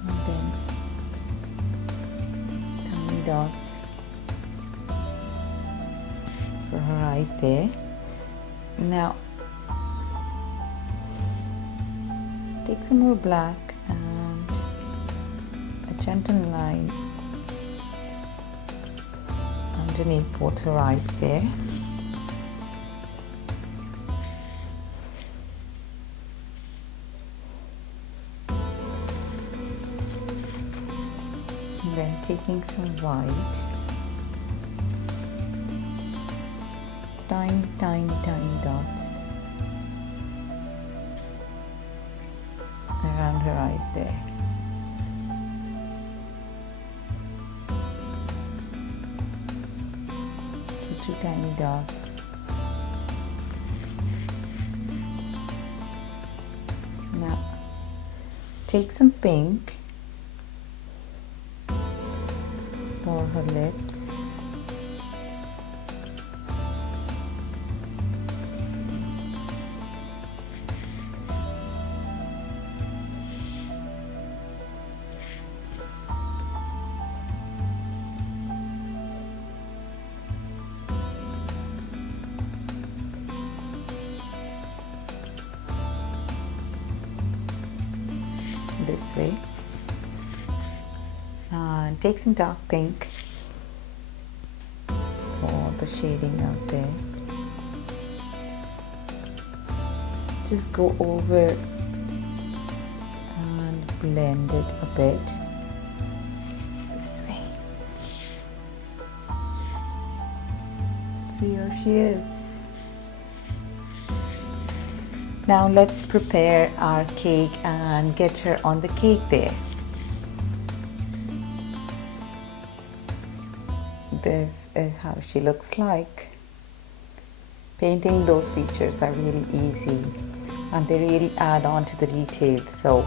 And then tiny dots for her eyes there. Now take some more black and a gentle line underneath both her eyes there. And then taking some white, tiny dots around her eyes there. So 2 tiny dots. Now take some pink for her lips. This way, and take some dark pink for the shading out there. Just go over and blend it a bit this way. So here she is. Now let's prepare our cake and get her on the cake there. This is how she looks like. Painting those features are really easy and they really add on to the details. So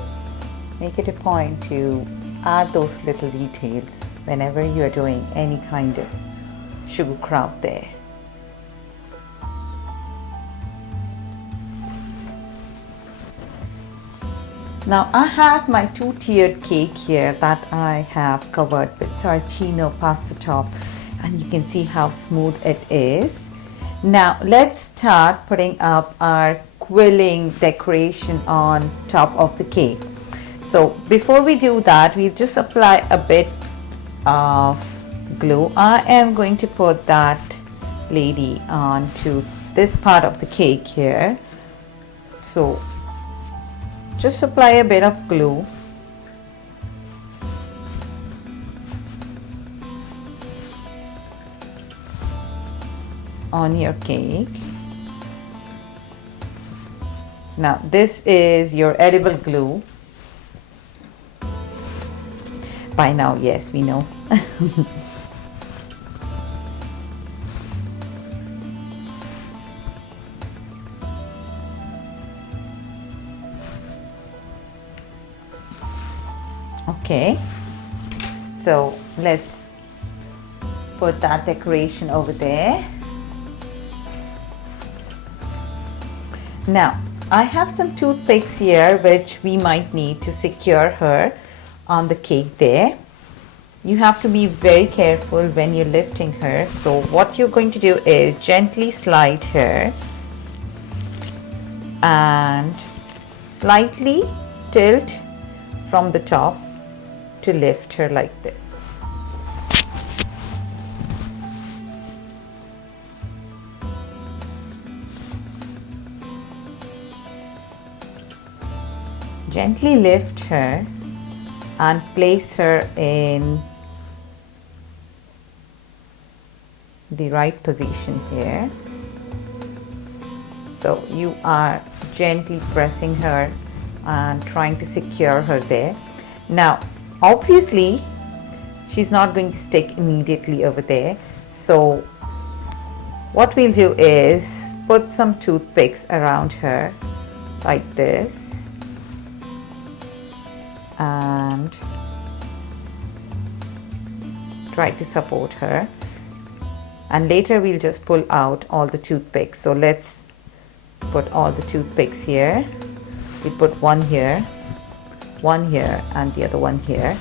make it a point to add those little details whenever you are doing any kind of sugar craft there. Now I have my 2-tiered cake here that I have covered with Saracino Pasta top, and you can see how smooth it is. Now let's start putting up our quilling decoration on top of the cake. So before we do that, we just apply a bit of glue. I am going to put that lady onto this part of the cake here. So just apply a bit of glue on your cake. Now this is your edible glue. By now, yes, we know. Okay, so let's put that decoration over there. Now I have some toothpicks here which we might need to secure her on the cake there. You have to be very careful when you're lifting her. So what you're going to do is gently slide her and slightly tilt from the top to lift her like this. Gently lift her and place her in the right position here. So you are gently pressing her and trying to secure her there. Now, obviously, she's not going to stick immediately over there. So what we'll do is put some toothpicks around her like this and try to support her, and later we'll just pull out all the toothpicks. So let's put all the toothpicks here. We put one here and the other one here.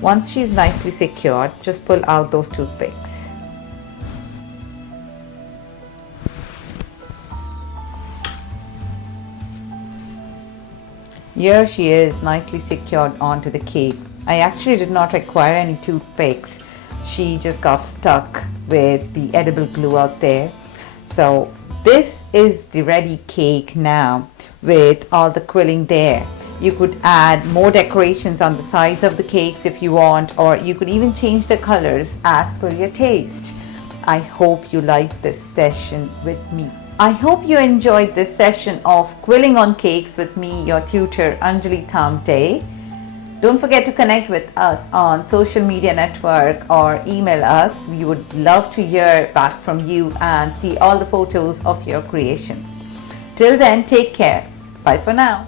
Once she's nicely secured, just pull out those toothpicks. Here she is, nicely secured onto the cake. I actually did not require any toothpicks. She just got stuck with the edible glue out there. So this is the ready cake now with all the quilling there. You could add more decorations on the sides of the cakes if you want, or you could even change the colors as per your taste. I hope you liked this session with me. I hope you enjoyed this session of quilling on cakes with me, your tutor Anjali Thamte. Don't forget to connect with us on social media network or email us. We would love to hear back from you and see all the photos of your creations. Till then, take care. Bye for now.